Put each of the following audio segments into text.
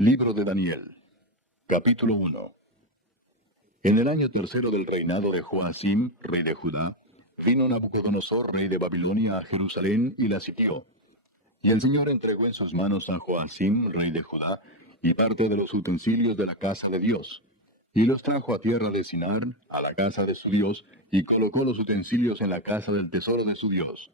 Libro de Daniel, capítulo 1. En el año tercero del reinado de Joacim, rey de Judá, vino Nabucodonosor, rey de Babilonia, a Jerusalén y la sitió. Y el Señor entregó en sus manos a Joacim, rey de Judá, y parte de los utensilios de la casa de Dios. Y los trajo a tierra de Sinar, a la casa de su Dios, y colocó los utensilios en la casa del tesoro de su Dios.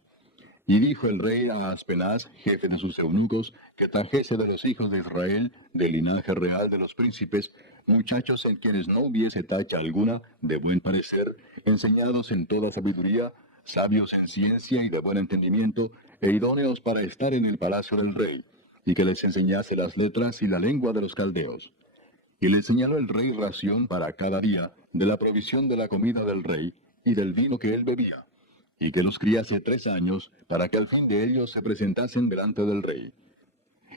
Y dijo el rey a Aspenaz, jefe de sus eunucos, que trajese de los hijos de Israel, del linaje real de los príncipes, muchachos en quienes no hubiese tacha alguna, de buen parecer, enseñados en toda sabiduría, sabios en ciencia y de buen entendimiento, e idóneos para estar en el palacio del rey, y que les enseñase las letras y la lengua de los caldeos. Y le señaló el rey ración para cada día, de la provisión de la comida del rey, y del vino que él bebía, y que los criase 3 años, para que al fin de ellos se presentasen delante del rey.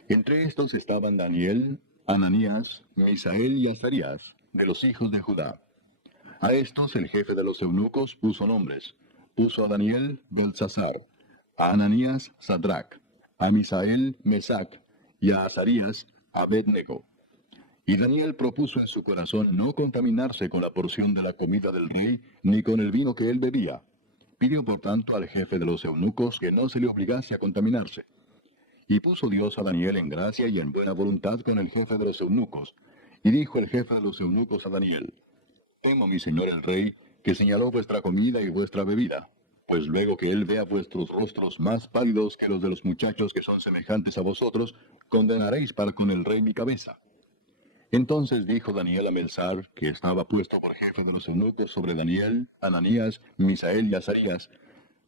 Entre estos estaban Daniel, Ananías, Misael y Azarías, de los hijos de Judá. A estos el jefe de los eunucos puso nombres. Puso a Daniel Beltsasar, a Ananías Sadrac, a Misael Mesac, y a Azarías Abednego. Y Daniel propuso en su corazón no contaminarse con la porción de la comida del rey, ni con el vino que él bebía. Pidió por tanto al jefe de los eunucos que no se le obligase a contaminarse. Y puso Dios a Daniel en gracia y en buena voluntad con el jefe de los eunucos. Y dijo el jefe de los eunucos a Daniel: Temo, mi señor el rey, que señaló vuestra comida y vuestra bebida, pues luego que él vea vuestros rostros más pálidos que los de los muchachos que son semejantes a vosotros, condenaréis para con el rey mi cabeza. Entonces dijo Daniel a Melzar, que estaba puesto por jefe de los eunucos sobre Daniel, Ananías, Misael y Azarías: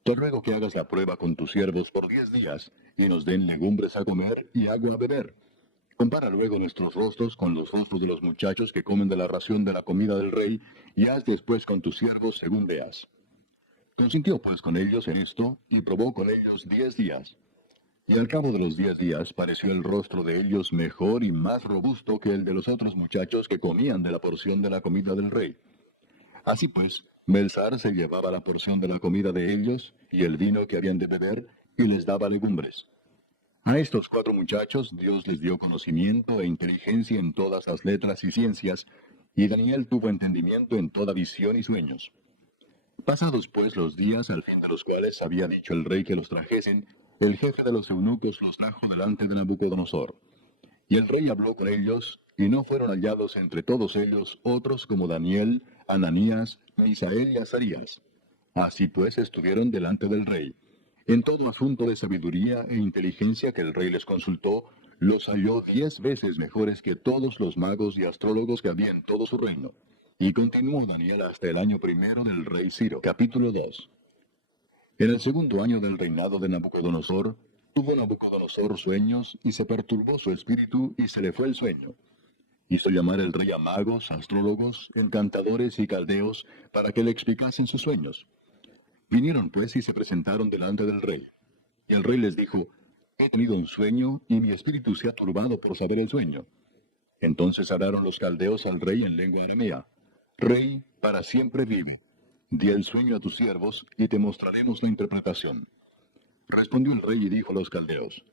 Te ruego que hagas la prueba con tus siervos por 10 días, y nos den legumbres a comer y agua a beber. Compara luego nuestros rostros con los rostros de los muchachos que comen de la ración de la comida del rey, y haz después con tus siervos según veas. Consintió pues con ellos en esto, y probó con ellos 10 días. Y al cabo de los 10 días pareció el rostro de ellos mejor y más robusto que el de los otros muchachos que comían de la porción de la comida del rey. Así pues, Belzar se llevaba la porción de la comida de ellos, y el vino que habían de beber, y les daba legumbres. A estos 4 muchachos Dios les dio conocimiento e inteligencia en todas las letras y ciencias, y Daniel tuvo entendimiento en toda visión y sueños. Pasados pues los días, al fin de los cuales había dicho el rey que los trajesen, el jefe de los eunucos los trajo delante de Nabucodonosor. Y el rey habló con ellos, y no fueron hallados entre todos ellos otros como Daniel, Ananías, Misael y Azarías. Así pues estuvieron delante del rey. En todo asunto de sabiduría e inteligencia que el rey les consultó, los halló 10 veces mejores que todos los magos y astrólogos que había en todo su reino. Y continuó Daniel hasta el año primero del rey Ciro. Capítulo 2. En el segundo año del reinado de Nabucodonosor, tuvo Nabucodonosor sueños, y se perturbó su espíritu, y se le fue el sueño. Hizo llamar el rey a magos, astrólogos, encantadores y caldeos, para que le explicasen sus sueños. Vinieron pues y se presentaron delante del rey. Y el rey les dijo: He tenido un sueño, y mi espíritu se ha turbado por saber el sueño. Entonces hablaron los caldeos al rey en lengua aramea: Rey, para siempre vive. Di el sueño a tus siervos, y te mostraremos la interpretación. Respondió el rey y dijo a los caldeos: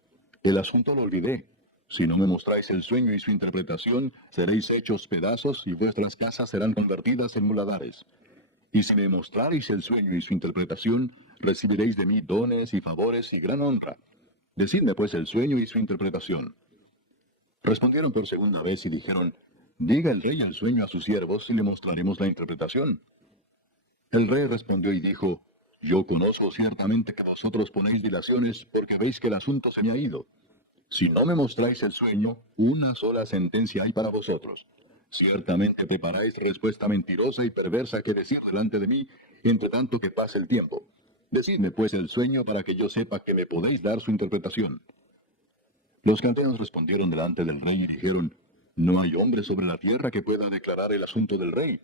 El asunto lo olvidé. Si no me mostráis el sueño y su interpretación, seréis hechos pedazos, y vuestras casas serán convertidas en muladares. Y si me mostraréis el sueño y su interpretación, recibiréis de mí dones y favores y gran honra. Decidme pues el sueño y su interpretación. Respondieron por segunda vez y dijeron: Diga el rey el sueño a sus siervos, y le mostraremos la interpretación. El rey respondió y dijo: Yo conozco ciertamente que vosotros ponéis dilaciones, porque veis que el asunto se me ha ido. Si no me mostráis el sueño, una sola sentencia hay para vosotros. Ciertamente preparáis respuesta mentirosa y perversa que decir delante de mí, entre tanto que pase el tiempo. Decidme pues el sueño para que yo sepa que me podéis dar su interpretación. Los caldeos respondieron delante del rey y dijeron: No hay hombre sobre la tierra que pueda declarar el asunto del rey.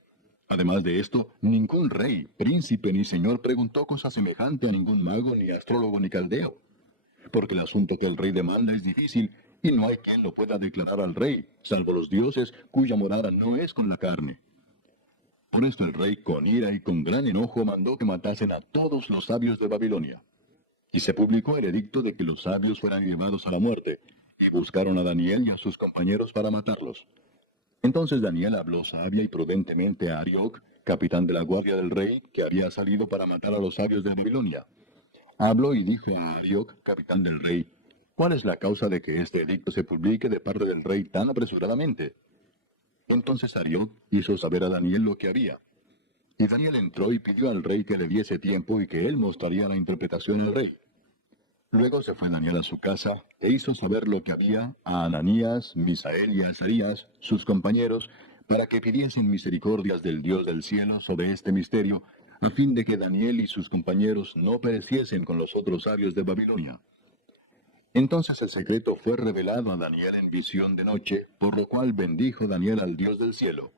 Además de esto, ningún rey, príncipe ni señor preguntó cosa semejante a ningún mago, ni astrólogo, ni caldeo. Porque el asunto que el rey demanda es difícil, y no hay quien lo pueda declarar al rey, salvo los dioses, cuya morada no es con la carne. Por esto el rey, con ira y con gran enojo, mandó que matasen a todos los sabios de Babilonia. Y se publicó el edicto de que los sabios fueran llevados a la muerte, y buscaron a Daniel y a sus compañeros para matarlos. Entonces Daniel habló sabia y prudentemente a Arioc, capitán de la guardia del rey, que había salido para matar a los sabios de Babilonia. Habló y dijo a Arioc, capitán del rey: ¿Cuál es la causa de que este edicto se publique de parte del rey tan apresuradamente? Entonces Arioc hizo saber a Daniel lo que había. Y Daniel entró y pidió al rey que le diese tiempo y que él mostraría la interpretación al rey. Luego se fue Daniel a su casa e hizo saber lo que había a Ananías, Misael y Azarías, sus compañeros, para que pidiesen misericordias del Dios del cielo sobre este misterio, a fin de que Daniel y sus compañeros no pereciesen con los otros sabios de Babilonia. Entonces el secreto fue revelado a Daniel en visión de noche, por lo cual bendijo Daniel al Dios del cielo.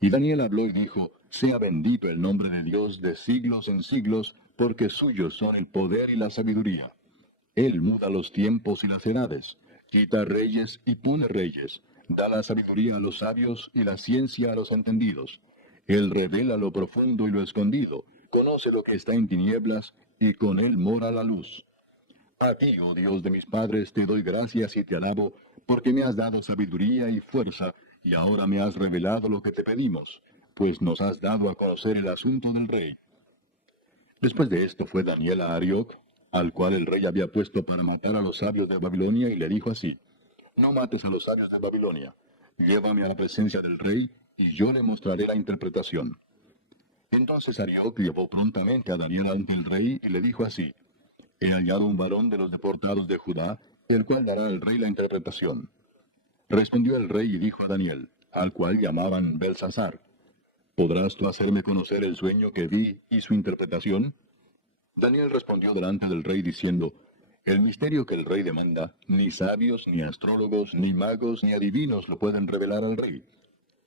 Y Daniel habló y dijo: Sea bendito el nombre de Dios de siglos en siglos, porque suyos son el poder y la sabiduría. Él muda los tiempos y las edades, quita reyes y pone reyes, da la sabiduría a los sabios y la ciencia a los entendidos. Él revela lo profundo y lo escondido, conoce lo que está en tinieblas, y con él mora la luz. A ti, oh Dios de mis padres, te doy gracias y te alabo, porque me has dado sabiduría y fuerza, y ahora me has revelado lo que te pedimos, pues nos has dado a conocer el asunto del rey. Después de esto fue Daniel a Arioc, al cual el rey había puesto para matar a los sabios de Babilonia, y le dijo así: No mates a los sabios de Babilonia, llévame a la presencia del rey, y yo le mostraré la interpretación. Entonces Arioc llevó prontamente a Daniel ante el rey, y le dijo así: He hallado un varón de los deportados de Judá, el cual dará al rey la interpretación. Respondió el rey y dijo a Daniel, al cual llamaban Belsasar: ¿Podrás tú hacerme conocer el sueño que vi y su interpretación? Daniel respondió delante del rey diciendo: El misterio que el rey demanda, ni sabios, ni astrólogos, ni magos, ni adivinos lo pueden revelar al rey.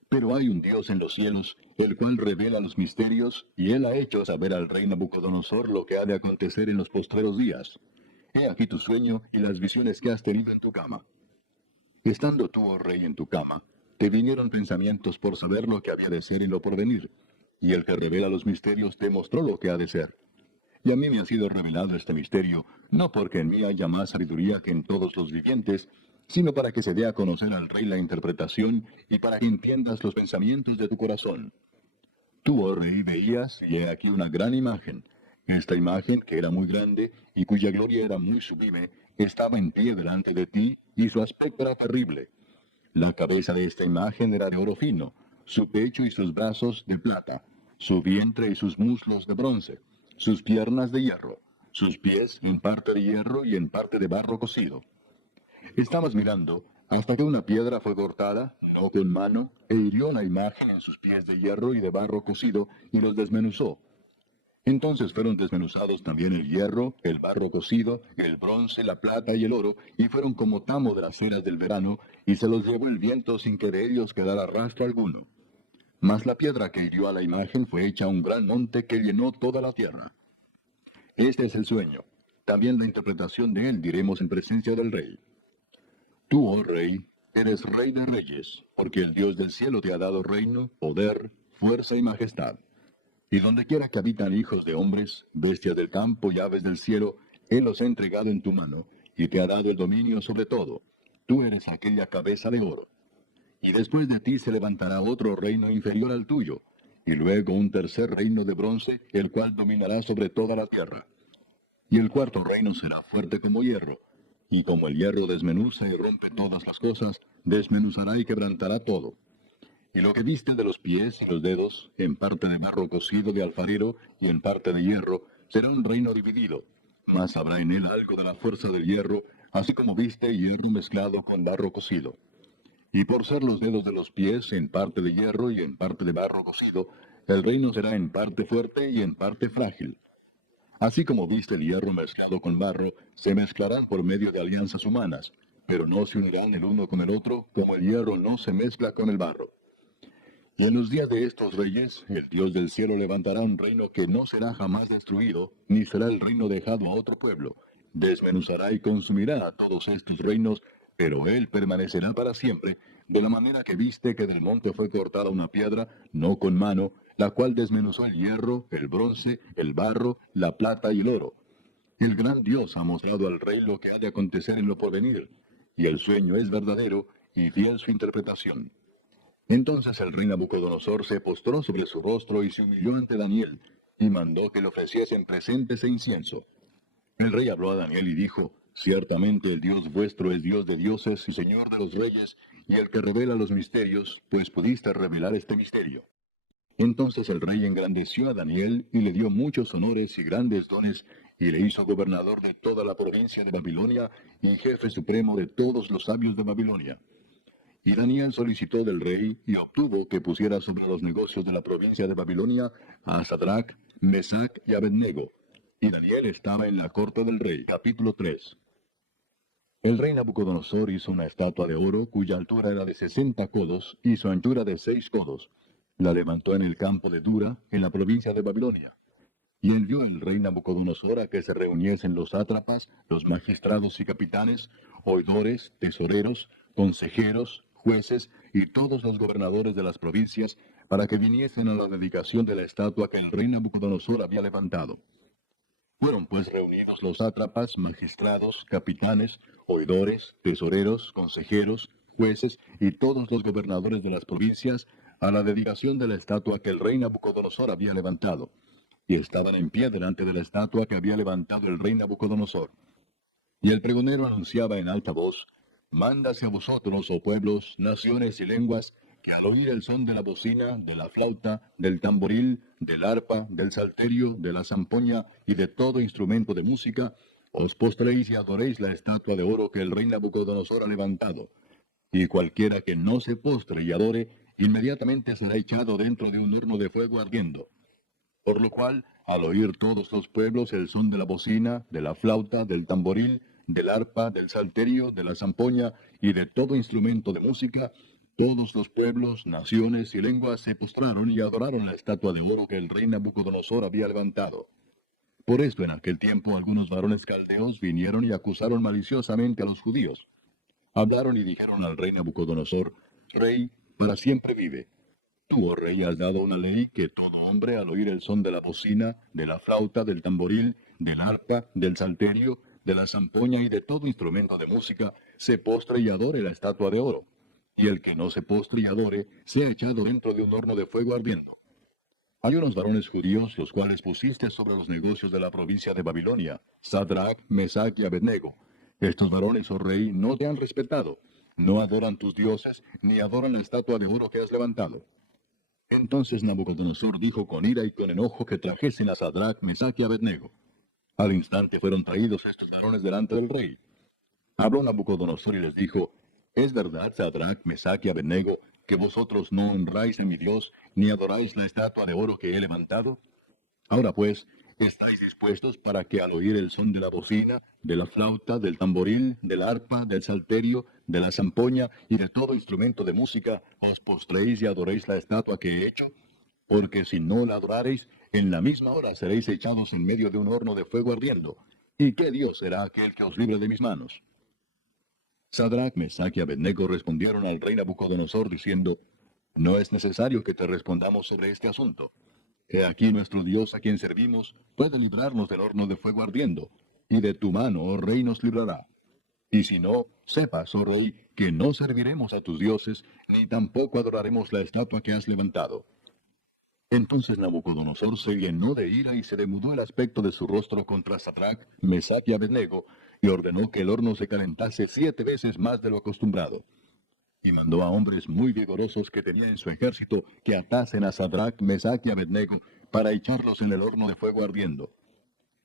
Pero hay un Dios en los cielos, el cual revela los misterios, y él ha hecho saber al rey Nabucodonosor lo que ha de acontecer en los postreros días. He aquí tu sueño y las visiones que has tenido en tu cama. Estando tú, oh rey, en tu cama, te vinieron pensamientos por saber lo que había de ser en lo porvenir, y el que revela los misterios te mostró lo que ha de ser. Y a mí me ha sido revelado este misterio, no porque en mí haya más sabiduría que en todos los vivientes, sino para que se dé a conocer al rey la interpretación y para que entiendas los pensamientos de tu corazón. Tú, oh rey, veías, y he aquí una gran imagen. Esta imagen, que era muy grande y cuya gloria era muy sublime, estaba en pie delante de ti, y su aspecto era terrible. La cabeza de esta imagen era de oro fino, su pecho y sus brazos de plata, su vientre y sus muslos de bronce, sus piernas de hierro, sus pies en parte de hierro y en parte de barro cocido. Estabas mirando hasta que una piedra fue cortada, no con mano, e hirió la imagen en sus pies de hierro y de barro cocido, y los desmenuzó. Entonces fueron desmenuzados también el hierro, el barro cocido, el bronce, la plata y el oro, y fueron como tamo de las eras del verano, y se los llevó el viento sin que de ellos quedara rastro alguno. Mas la piedra que hirió a la imagen fue hecha un gran monte que llenó toda la tierra. Este es el sueño. También la interpretación de él diremos en presencia del rey. Tú, oh rey, eres rey de reyes, porque el Dios del cielo te ha dado reino, poder, fuerza y majestad. Y donde quiera que habitan hijos de hombres, bestias del campo y aves del cielo, Él los ha entregado en tu mano, y te ha dado el dominio sobre todo. Tú eres aquella cabeza de oro. Y después de ti se levantará otro reino inferior al tuyo, y luego un tercer reino de bronce, el cual dominará sobre toda la tierra. Y el cuarto reino será fuerte como hierro, y como el hierro desmenuza y rompe todas las cosas, desmenuzará y quebrantará todo. Y lo que viste de los pies y los dedos, en parte de barro cocido de alfarero y en parte de hierro, será un reino dividido, mas habrá en él algo de la fuerza del hierro, así como viste hierro mezclado con barro cocido. Y por ser los dedos de los pies en parte de hierro y en parte de barro cocido, el reino será en parte fuerte y en parte frágil. Así como viste el hierro mezclado con barro, se mezclarán por medio de alianzas humanas, pero no se unirán el uno con el otro, como el hierro no se mezcla con el barro. Y en los días de estos reyes, el Dios del cielo levantará un reino que no será jamás destruido, ni será el reino dejado a otro pueblo. Desmenuzará y consumirá a todos estos reinos, pero él permanecerá para siempre, de la manera que viste que del monte fue cortada una piedra, no con mano, la cual desmenuzó el hierro, el bronce, el barro, la plata y el oro. El gran Dios ha mostrado al rey lo que ha de acontecer en lo porvenir, y el sueño es verdadero, y fiel su interpretación. Entonces el rey Nabucodonosor se postró sobre su rostro y se humilló ante Daniel, y mandó que le ofreciesen presentes e incienso. El rey habló a Daniel y dijo, ciertamente el Dios vuestro es Dios de dioses y Señor de los reyes, y el que revela los misterios, pues pudiste revelar este misterio. Entonces el rey engrandeció a Daniel y le dio muchos honores y grandes dones, y le hizo gobernador de toda la provincia de Babilonia y jefe supremo de todos los sabios de Babilonia. Y Daniel solicitó del rey y obtuvo que pusiera sobre los negocios de la provincia de Babilonia a Sadrach, Mesach y Abednego. Y Daniel estaba en la corte del rey. Capítulo 3. El rey Nabucodonosor hizo una estatua de oro cuya altura era de 60 codos y su anchura de 6 codos. La levantó en el campo de Dura, en la provincia de Babilonia. Y envió el rey Nabucodonosor a que se reuniesen los sátrapas, los magistrados y capitanes, oidores, tesoreros, consejeros, jueces y todos los gobernadores de las provincias, para que viniesen a la dedicación de la estatua que el rey Nabucodonosor había levantado. Fueron pues reunidos los sátrapas, magistrados, capitanes, oidores, tesoreros, consejeros, jueces y todos los gobernadores de las provincias a la dedicación de la estatua que el rey Nabucodonosor había levantado. Y estaban en pie delante de la estatua que había levantado el rey Nabucodonosor. Y el pregonero anunciaba en alta voz, mándase a vosotros, oh pueblos, naciones y lenguas, que al oír el son de la bocina, de la flauta, del tamboril, del arpa, del salterio, de la zampoña y de todo instrumento de música, os postréis y adoréis la estatua de oro que el rey Nabucodonosor ha levantado. Y cualquiera que no se postre y adore, inmediatamente será echado dentro de un horno de fuego ardiendo. Por lo cual, al oír todos los pueblos el son de la bocina, de la flauta, del tamboril, del arpa, del salterio, de la zampoña y de todo instrumento de música, todos los pueblos, naciones y lenguas se postraron y adoraron la estatua de oro que el rey Nabucodonosor había levantado. Por esto en aquel tiempo algunos varones caldeos vinieron y acusaron maliciosamente a los judíos. Hablaron y dijeron al rey Nabucodonosor, Rey, para siempre vive. Tú, oh rey, has dado una ley que todo hombre, al oír el son de la bocina, de la flauta, del tamboril, del arpa, del salterio, de la zampoña y de todo instrumento de música, se postre y adore la estatua de oro. Y el que no se postre y adore, sea echado dentro de un horno de fuego ardiendo. Hay unos varones judíos, los cuales pusiste sobre los negocios de la provincia de Babilonia, Sadrach, Mesach y Abednego. Estos varones, oh rey, no te han respetado. No adoran tus dioses, ni adoran la estatua de oro que has levantado. Entonces Nabucodonosor dijo con ira y con enojo que trajesen a Sadrach, Mesach y Abednego. Al instante fueron traídos estos varones delante del rey. Habló Nabucodonosor y les dijo, ¿es verdad, Sadrach, Mesach y Abednego, que vosotros no honráis a mi Dios, ni adoráis la estatua de oro que he levantado? Ahora pues, ¿estáis dispuestos para que al oír el son de la bocina, de la flauta, del tamboril, del arpa, del salterio, de la zampoña y de todo instrumento de música, os postréis y adoréis la estatua que he hecho? Porque si no la adorareis, en la misma hora seréis echados en medio de un horno de fuego ardiendo. ¿Y qué Dios será aquel que os libre de mis manos? Sadrach, Mesach y Abednego respondieron al rey Nabucodonosor diciendo, no es necesario que te respondamos sobre este asunto. He aquí nuestro Dios a quien servimos puede librarnos del horno de fuego ardiendo, y de tu mano, oh rey, nos librará. Y si no, sepas, oh rey, que no serviremos a tus dioses, ni tampoco adoraremos la estatua que has levantado. Entonces Nabucodonosor se llenó de ira y se demudó el aspecto de su rostro contra Sadrach, Mesach y Abednego, y ordenó que el horno se calentase 7 veces más de lo acostumbrado. Y mandó a hombres muy vigorosos que tenía en su ejército que atasen a Sadrach, Mesach y Abednego para echarlos en el horno de fuego ardiendo.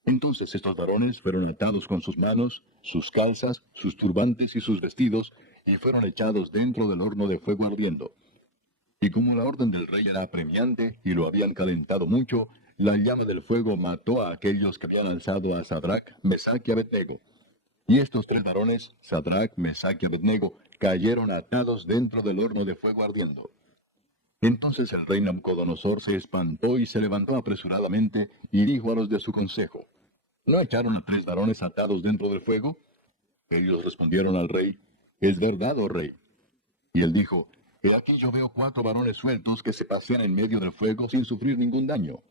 Entonces estos varones fueron atados con sus manos, sus calzas, sus turbantes y sus vestidos, y fueron echados dentro del horno de fuego ardiendo. Y como la orden del rey era apremiante y lo habían calentado mucho, la llama del fuego mató a aquellos que habían alzado a Sadrach, Mesach y Abednego. Y estos 3 varones, Sadrach, Mesach y Abednego, cayeron atados dentro del horno de fuego ardiendo. Entonces el rey Nabucodonosor se espantó y se levantó apresuradamente y dijo a los de su consejo, ¿no echaron a 3 varones atados dentro del fuego? Ellos respondieron al rey, es verdad, oh rey. Y él dijo, he aquí yo veo 4 varones sueltos que se pasean en medio del fuego sin sufrir ningún daño.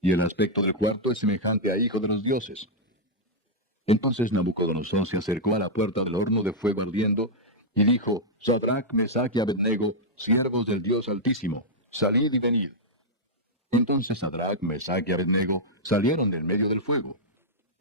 Y el aspecto del cuarto es semejante a hijo de los dioses. Entonces Nabucodonosor se acercó a la puerta del horno de fuego ardiendo, y dijo, Sadrach, Mesach y Abednego, siervos del Dios Altísimo, salid y venid. Entonces Sadrach, Mesach y Abednego salieron del medio del fuego.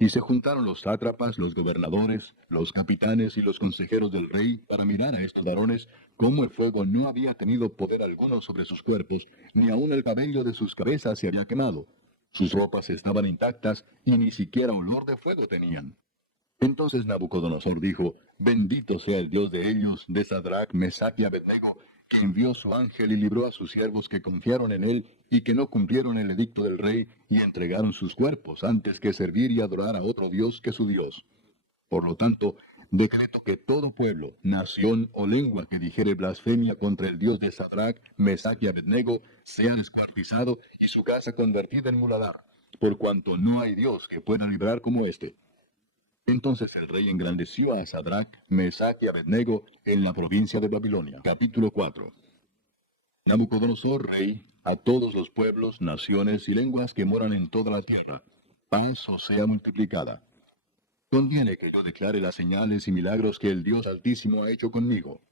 Y se juntaron los sátrapas, los gobernadores, los capitanes y los consejeros del rey para mirar a estos varones, cómo el fuego no había tenido poder alguno sobre sus cuerpos, ni aun el cabello de sus cabezas se había quemado. Sus ropas estaban intactas y ni siquiera olor de fuego tenían. Entonces Nabucodonosor dijo, bendito sea el Dios de ellos, de Sadrach, Mesach y Abednego, que envió su ángel y libró a sus siervos que confiaron en él y que no cumplieron el edicto del rey y entregaron sus cuerpos antes que servir y adorar a otro Dios que su Dios. Por lo tanto, decreto que todo pueblo, nación o lengua que dijere blasfemia contra el Dios de Sadrach, Mesach y Abednego sea descuartizado y su casa convertida en muladar, por cuanto no hay Dios que pueda librar como éste. Entonces el rey engrandeció a Sadrach, Mesach y Abednego en la provincia de Babilonia. Capítulo 4. Nabucodonosor, rey, a todos los pueblos, naciones y lenguas que moran en toda la tierra, paz os sea multiplicada. Conviene que yo declare las señales y milagros que el Dios Altísimo ha hecho conmigo.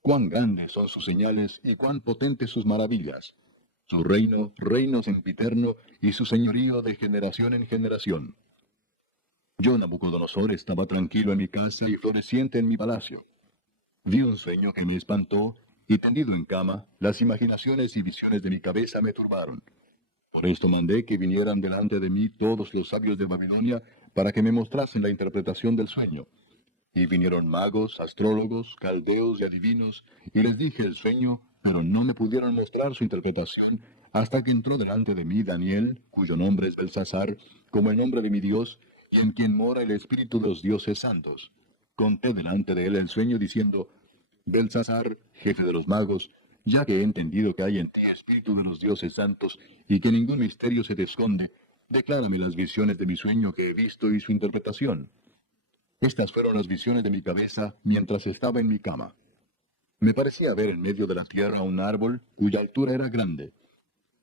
Cuán grandes son sus señales y cuán potentes sus maravillas. Su reino, reino sempiterno, y su señorío de generación en generación. Yo, Nabucodonosor, estaba tranquilo en mi casa y floreciente en mi palacio. Vi un sueño que me espantó, y tendido en cama, las imaginaciones y visiones de mi cabeza me turbaron. Por esto mandé que vinieran delante de mí todos los sabios de Babilonia, para que me mostrasen la interpretación del sueño. Y vinieron magos, astrólogos, caldeos y adivinos, y les dije el sueño, pero no me pudieron mostrar su interpretación, hasta que entró delante de mí Daniel, cuyo nombre es Belsasar, como el nombre de mi Dios, y en quien mora el espíritu de los dioses santos. Conté delante de él el sueño, diciendo, Belsasar, jefe de los magos, ya que he entendido que hay en ti espíritu de los dioses santos, y que ningún misterio se te esconde, declárame las visiones de mi sueño que he visto y su interpretación. Estas fueron las visiones de mi cabeza mientras estaba en mi cama. Me parecía ver en medio de la tierra un árbol cuya altura era grande.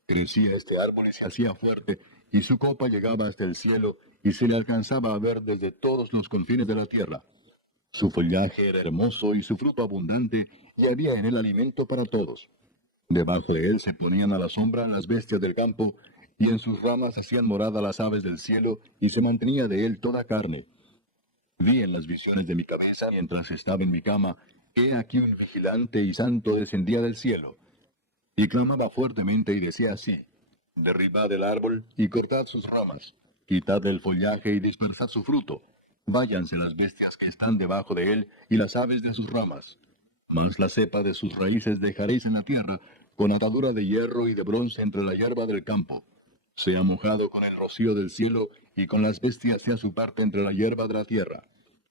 Crecía este árbol y se hacía fuerte, y su copa llegaba hasta el cielo, y se le alcanzaba a ver desde todos los confines de la tierra. Su follaje era hermoso y su fruto abundante, y había en él alimento para todos. Debajo de él se ponían a la sombra las bestias del campo, y en sus ramas hacían morada las aves del cielo, y se mantenía de él toda carne. Vi en las visiones de mi cabeza mientras estaba en mi cama, he aquí un vigilante y santo descendía del cielo, y clamaba fuertemente y decía así, derribad el árbol y cortad sus ramas, quitad el follaje y dispersad su fruto, váyanse las bestias que están debajo de él y las aves de sus ramas. Mas la cepa de sus raíces dejaréis en la tierra, con atadura de hierro y de bronce entre la hierba del campo. Sea mojado con el rocío del cielo, y con las bestias sea su parte entre la hierba de la tierra.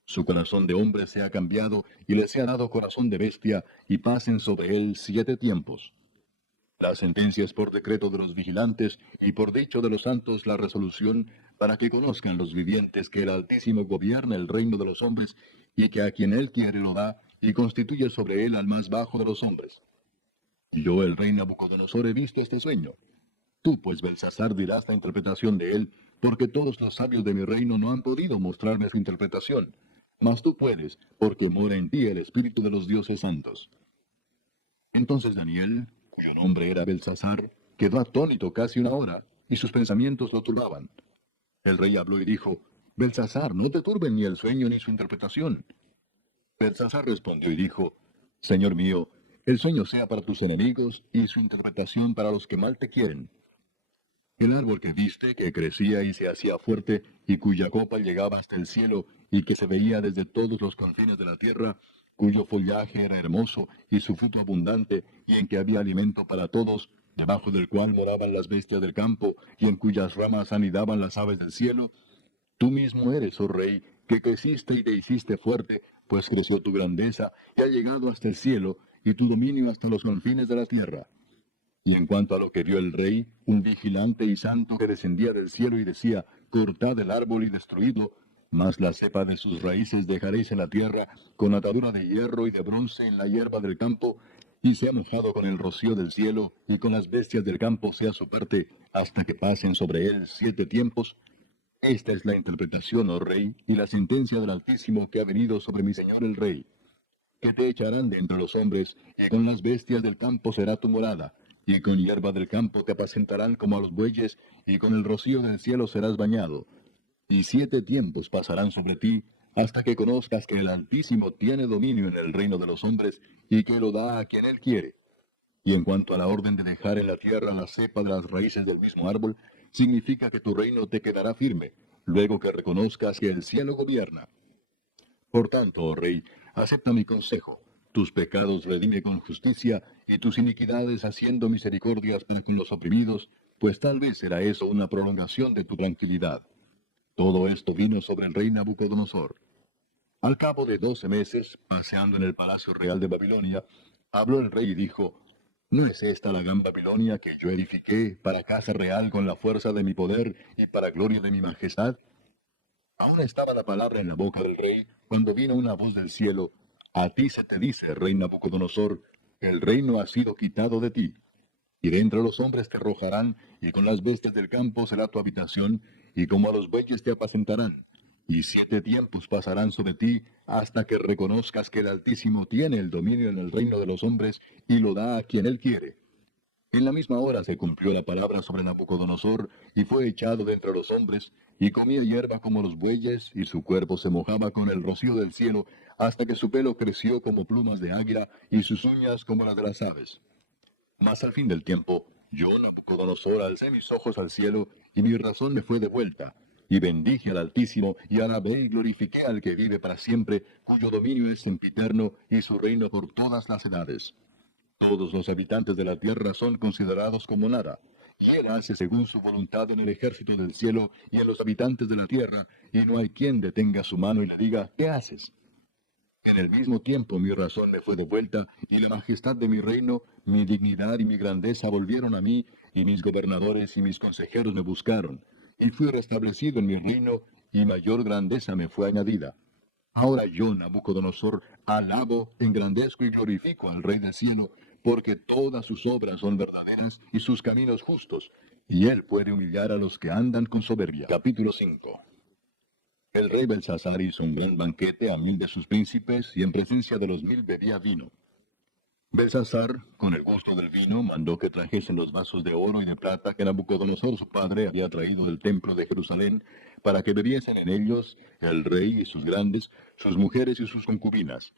Su corazón de hombre sea cambiado, y le sea dado corazón de bestia, y pasen sobre él 7 tiempos. La sentencia es por decreto de los vigilantes, y por dicho de los santos la resolución, para que conozcan los vivientes que el Altísimo gobierna el reino de los hombres, y que a quien él quiere lo da, y constituye sobre él al más bajo de los hombres. Yo, el rey Nabucodonosor, he visto este sueño. Tú, pues, Belsasar, dirás la interpretación de él, porque todos los sabios de mi reino no han podido mostrarme su interpretación. Mas tú puedes, porque mora en ti el espíritu de los dioses santos. Entonces Daniel, cuyo nombre era Belsasar, quedó atónito casi una hora, y sus pensamientos lo turbaban. El rey habló y dijo, Belsasar, no te turben ni el sueño ni su interpretación. Belsasar respondió y dijo, Señor mío, el sueño sea para tus enemigos y su interpretación para los que mal te quieren. El árbol que viste, que crecía y se hacía fuerte, y cuya copa llegaba hasta el cielo, y que se veía desde todos los confines de la tierra, cuyo follaje era hermoso, y su fruto abundante, y en que había alimento para todos, debajo del cual moraban las bestias del campo, y en cuyas ramas anidaban las aves del cielo, tú mismo eres, oh rey, que creciste y te hiciste fuerte, pues creció tu grandeza, y ha llegado hasta el cielo, y tu dominio hasta los confines de la tierra. Y en cuanto a lo que vio el rey, un vigilante y santo que descendía del cielo y decía, cortad el árbol y destruidlo, mas la cepa de sus raíces dejaréis en la tierra, con atadura de hierro y de bronce en la hierba del campo, y sea mojado con el rocío del cielo, y con las bestias del campo sea su parte, hasta que pasen sobre él 7 tiempos. Esta es la interpretación, oh rey, y la sentencia del Altísimo que ha venido sobre mi señor el rey, que te echarán de entre los hombres, y con las bestias del campo será tu morada, y con hierba del campo te apacentarán como a los bueyes, y con el rocío del cielo serás bañado. Y 7 tiempos pasarán sobre ti, hasta que conozcas que el Altísimo tiene dominio en el reino de los hombres, y que lo da a quien él quiere. Y en cuanto a la orden de dejar en la tierra la cepa de las raíces del mismo árbol, significa que tu reino te quedará firme, luego que reconozcas que el cielo gobierna. Por tanto, oh rey, acepta mi consejo. Tus pecados redime con justicia, y tus iniquidades haciendo misericordias para con los oprimidos, pues tal vez será eso una prolongación de tu tranquilidad. Todo esto vino sobre el rey Nabucodonosor. Al cabo de 12 meses, paseando en el palacio real de Babilonia, habló el rey y dijo: ¿No es esta la gran Babilonia que yo edifiqué para casa real con la fuerza de mi poder y para gloria de mi majestad? Aún estaba la palabra en la boca del rey, cuando vino una voz del cielo: A ti se te dice, rey Nabucodonosor, el reino ha sido quitado de ti. Y de entre los hombres te arrojarán, y con las bestias del campo será tu habitación, y como a los bueyes te apacentarán. Y 7 tiempos pasarán sobre ti, hasta que reconozcas que el Altísimo tiene el dominio en el reino de los hombres, y lo da a quien él quiere. En la misma hora se cumplió la palabra sobre Nabucodonosor, y fue echado de entre los hombres, y comía hierba como los bueyes, y su cuerpo se mojaba con el rocío del cielo, hasta que su pelo creció como plumas de águila, y sus uñas como las de las aves. Mas al fin del tiempo, yo, Nabucodonosor, alcé mis ojos al cielo, y mi razón me fue devuelta, y bendije al Altísimo, y alabé y glorifiqué al que vive para siempre, cuyo dominio es sempiterno, y su reino por todas las edades. Todos los habitantes de la tierra son considerados como nada, y él hace según su voluntad en el ejército del cielo y en los habitantes de la tierra, y no hay quien detenga su mano y le diga: ¿qué haces? En el mismo tiempo mi razón me fue devuelta, y la majestad de mi reino, mi dignidad y mi grandeza volvieron a mí, y mis gobernadores y mis consejeros me buscaron, y fui restablecido en mi reino, y mayor grandeza me fue añadida. Ahora yo, Nabucodonosor, alabo, engrandezco y glorifico al Rey del cielo, porque todas sus obras son verdaderas y sus caminos justos, y él puede humillar a los que andan con soberbia. Capítulo 5. El rey Belsasar hizo un gran banquete a 1000 de sus príncipes, y en presencia de los 1000 bebía vino. Belsasar, con el gusto del vino, mandó que trajesen los vasos de oro y de plata que Nabucodonosor su padre había traído del templo de Jerusalén, para que bebiesen en ellos el rey y sus grandes, sus mujeres y sus concubinas.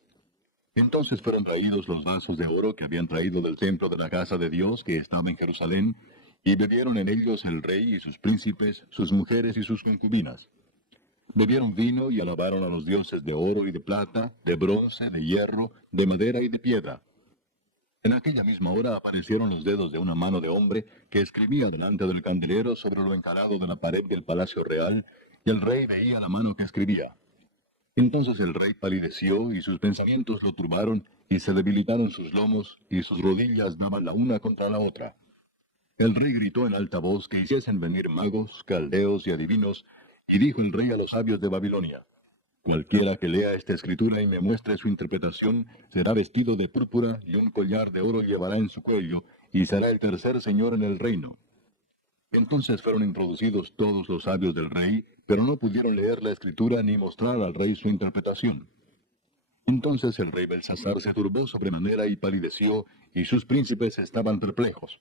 Entonces fueron traídos los vasos de oro que habían traído del templo de la casa de Dios que estaba en Jerusalén, y bebieron en ellos el rey y sus príncipes, sus mujeres y sus concubinas. Bebieron vino y alabaron a los dioses de oro y de plata, de bronce, de hierro, de madera y de piedra. En aquella misma hora aparecieron los dedos de una mano de hombre que escribía delante del candelero sobre lo encalado de la pared del palacio real, y el rey veía la mano que escribía. Entonces el rey palideció, y sus pensamientos lo turbaron, y se debilitaron sus lomos, y sus rodillas daban la una contra la otra. El rey gritó en alta voz que hiciesen venir magos, caldeos y adivinos, y dijo el rey a los sabios de Babilonia: Cualquiera que lea esta escritura y me muestre su interpretación, será vestido de púrpura, y un collar de oro llevará en su cuello, y será el tercer señor en el reino. Entonces fueron introducidos todos los sabios del rey, pero no pudieron leer la escritura ni mostrar al rey su interpretación. Entonces el rey Belsasar se turbó sobremanera y palideció, y sus príncipes estaban perplejos.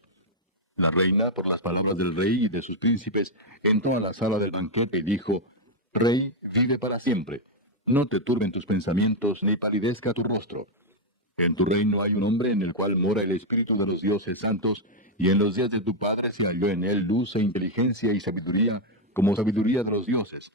La reina, por las palabras del rey y de sus príncipes, entró a la sala del banquete y dijo: Rey, vive para siempre. No te turben tus pensamientos, ni palidezca tu rostro. En tu reino hay un hombre en el cual mora el espíritu de los dioses santos, y en los días de tu padre se halló en él luz e inteligencia y sabiduría, como sabiduría de los dioses,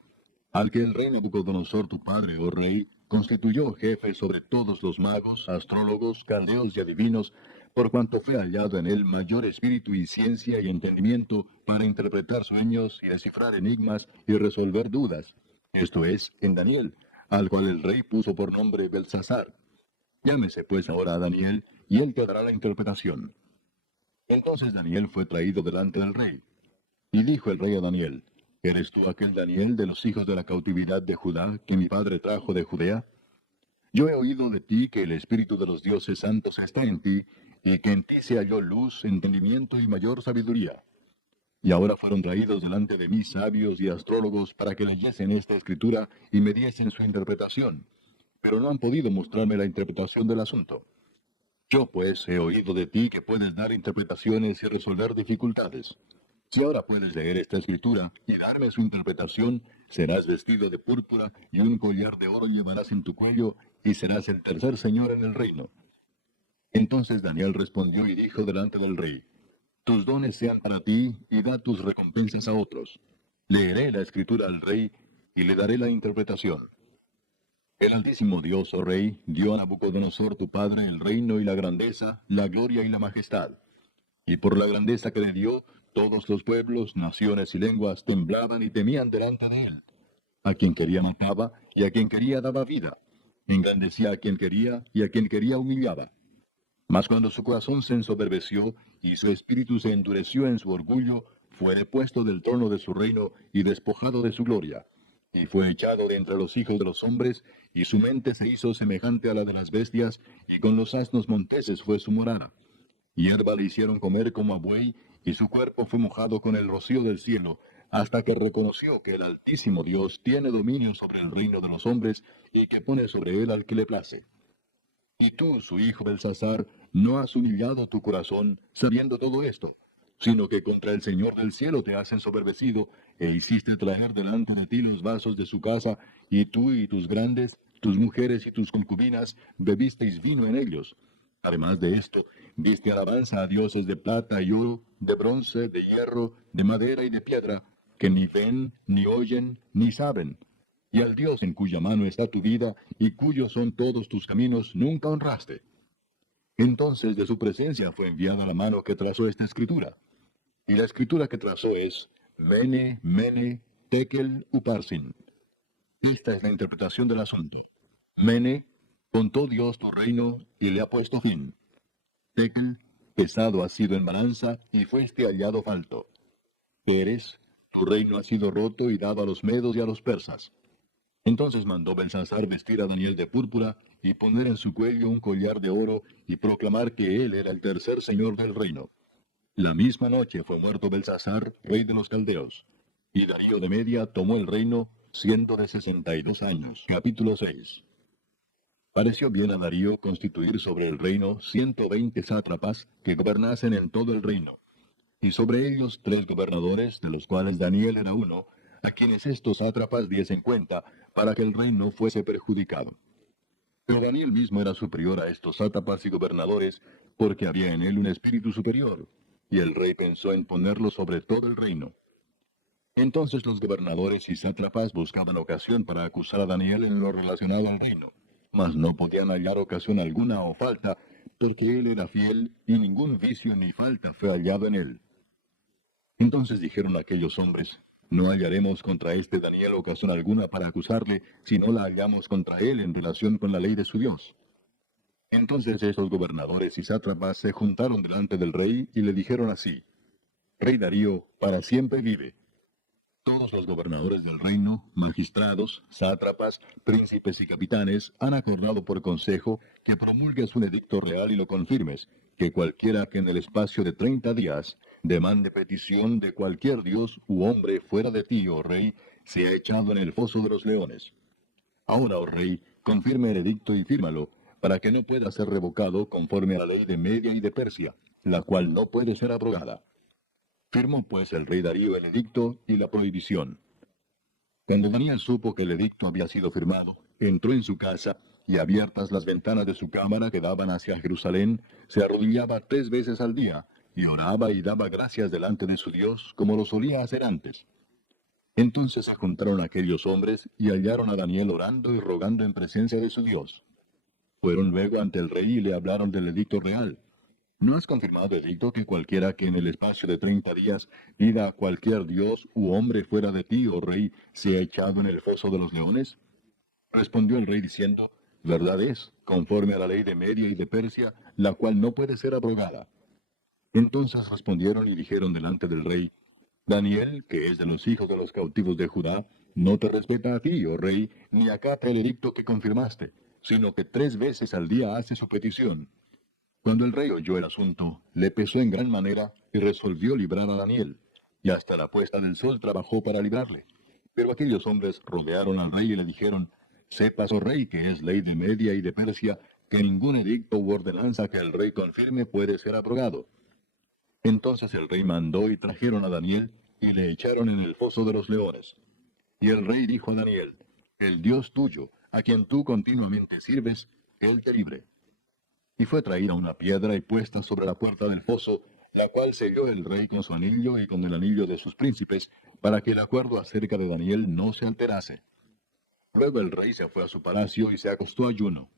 al que el rey Nabucodonosor tu padre, oh rey, constituyó jefe sobre todos los magos, astrólogos, caldeos y adivinos, por cuanto fue hallado en él mayor espíritu y ciencia y entendimiento para interpretar sueños y descifrar enigmas y resolver dudas. Esto es, en Daniel, al cual el rey puso por nombre Belsasar. Llámese pues ahora a Daniel, y él te dará la interpretación. Entonces Daniel fue traído delante del rey. Y dijo el rey a Daniel: ¿Eres tú aquel Daniel de los hijos de la cautividad de Judá que mi padre trajo de Judea? Yo he oído de ti que el espíritu de los dioses santos está en ti, y que en ti se halló luz, entendimiento y mayor sabiduría. Y ahora fueron traídos delante de mí sabios y astrólogos para que leyesen esta escritura y me diesen su interpretación, pero no han podido mostrarme la interpretación del asunto. Yo, pues, he oído de ti que puedes dar interpretaciones y resolver dificultades. Si ahora puedes leer esta escritura y darme su interpretación, serás vestido de púrpura y un collar de oro llevarás en tu cuello y serás el tercer señor en el reino. Entonces Daniel respondió y dijo delante del rey: Tus dones sean para ti y da tus recompensas a otros. Leeré la escritura al rey y le daré la interpretación. El Altísimo Dios, oh Rey, dio a Nabucodonosor tu padre el reino y la grandeza, la gloria y la majestad. Y por la grandeza que le dio, todos los pueblos, naciones y lenguas temblaban y temían delante de él. A quien quería mataba, y a quien quería daba vida. Engrandecía a quien quería, y a quien quería humillaba. Mas cuando su corazón se ensoberbeció, y su espíritu se endureció en su orgullo, fue depuesto del trono de su reino, y despojado de su gloria. Y fue echado de entre los hijos de los hombres, y su mente se hizo semejante a la de las bestias, y con los asnos monteses fue su morada. Hierba le hicieron comer como a buey, y su cuerpo fue mojado con el rocío del cielo, hasta que reconoció que el Altísimo Dios tiene dominio sobre el reino de los hombres, y que pone sobre él al que le place. Y tú, su hijo Belsasar, no has humillado tu corazón, sabiendo todo esto, sino que contra el Señor del cielo te has ensoberbecido, e hiciste traer delante de ti los vasos de su casa, y tú y tus grandes, tus mujeres y tus concubinas, bebisteis vino en ellos. Además de esto, diste alabanza a dioses de plata y oro, de bronce, de hierro, de madera y de piedra, que ni ven, ni oyen, ni saben. Y al Dios en cuya mano está tu vida, y cuyos son todos tus caminos, nunca honraste. Entonces de su presencia fue enviada la mano que trazó esta escritura. Y la escritura que trazó es Mene, Mene, Tekel, Uparsin. Esta es la interpretación del asunto. Mene, contó Dios tu reino y le ha puesto fin. Tekel, pesado ha sido en balanza y fueste hallado falto. Eres, tu reino ha sido roto y dado a los medos y a los persas. Entonces mandó Belsasar vestir a Daniel de púrpura y poner en su cuello un collar de oro y proclamar que él era el tercer señor del reino. La misma noche fue muerto Belsasar, rey de los caldeos. Y Darío de Media tomó el reino, siendo de 62 años. Capítulo 6. Pareció bien a Darío constituir sobre el reino 120 sátrapas que gobernasen en todo el reino, y sobre ellos 3 gobernadores, de los cuales Daniel era uno, a quienes estos sátrapas diesen cuenta, para que el reino fuese perjudicado. Pero Daniel mismo era superior a estos sátrapas y gobernadores, porque había en él un espíritu superior, y el rey pensó en ponerlo sobre todo el reino. Entonces los gobernadores y sátrapas buscaban ocasión para acusar a Daniel en lo relacionado al reino, mas no podían hallar ocasión alguna o falta, porque él era fiel, y ningún vicio ni falta fue hallado en él. Entonces dijeron aquellos hombres: No hallaremos contra este Daniel ocasión alguna para acusarle, si no la hallamos contra él en relación con la ley de su Dios. Entonces estos gobernadores y sátrapas se juntaron delante del rey y le dijeron así: Rey Darío, para siempre vive. Todos los gobernadores del reino, magistrados, sátrapas, príncipes y capitanes han acordado por consejo que promulgues un edicto real y lo confirmes, que cualquiera que en el espacio de 30 días demande petición de cualquier dios u hombre fuera de ti, oh rey, sea echado en el foso de los leones. Ahora, oh rey, confirme el edicto y fírmalo, para que no pueda ser revocado conforme a la ley de Media y de Persia, la cual no puede ser abrogada. Firmó pues el rey Darío el edicto y la prohibición. Cuando Daniel supo que el edicto había sido firmado, entró en su casa, y abiertas las ventanas de su cámara que daban hacia Jerusalén, se arrodillaba 3 veces al día, y oraba y daba gracias delante de su Dios, como lo solía hacer antes. Entonces se juntaron aquellos hombres, y hallaron a Daniel orando y rogando en presencia de su Dios. Fueron luego ante el rey y le hablaron del edicto real. ¿No has confirmado, edicto, que cualquiera que en el espacio de 30 días pida a cualquier dios u hombre fuera de ti, oh rey, sea echado en el foso de los leones? Respondió el rey diciendo: Verdad es, conforme a la ley de Media y de Persia, la cual no puede ser abrogada. Entonces respondieron y dijeron delante del rey: Daniel, que es de los hijos de los cautivos de Judá, no te respeta a ti, oh rey, ni acata el edicto que confirmaste, sino que 3 veces al día hace su petición. Cuando el rey oyó el asunto, le pesó en gran manera y resolvió librar a Daniel. y hasta la puesta del sol trabajó para librarle. Pero aquellos hombres rodearon al rey y le dijeron: Sepas, oh rey, que es ley de Media y de Persia, que ningún edicto u ordenanza que el rey confirme puede ser abrogado. Entonces el rey mandó y trajeron a Daniel, y le echaron en el foso de los leones. Y el rey dijo a Daniel: El Dios tuyo, a quien tú continuamente sirves, él te libre. Y fue traída una piedra y puesta sobre la puerta del foso, la cual selló el rey con su anillo y con el anillo de sus príncipes, para que el acuerdo acerca de Daniel no se alterase. Luego el rey se fue a su palacio y se acostó ayuno.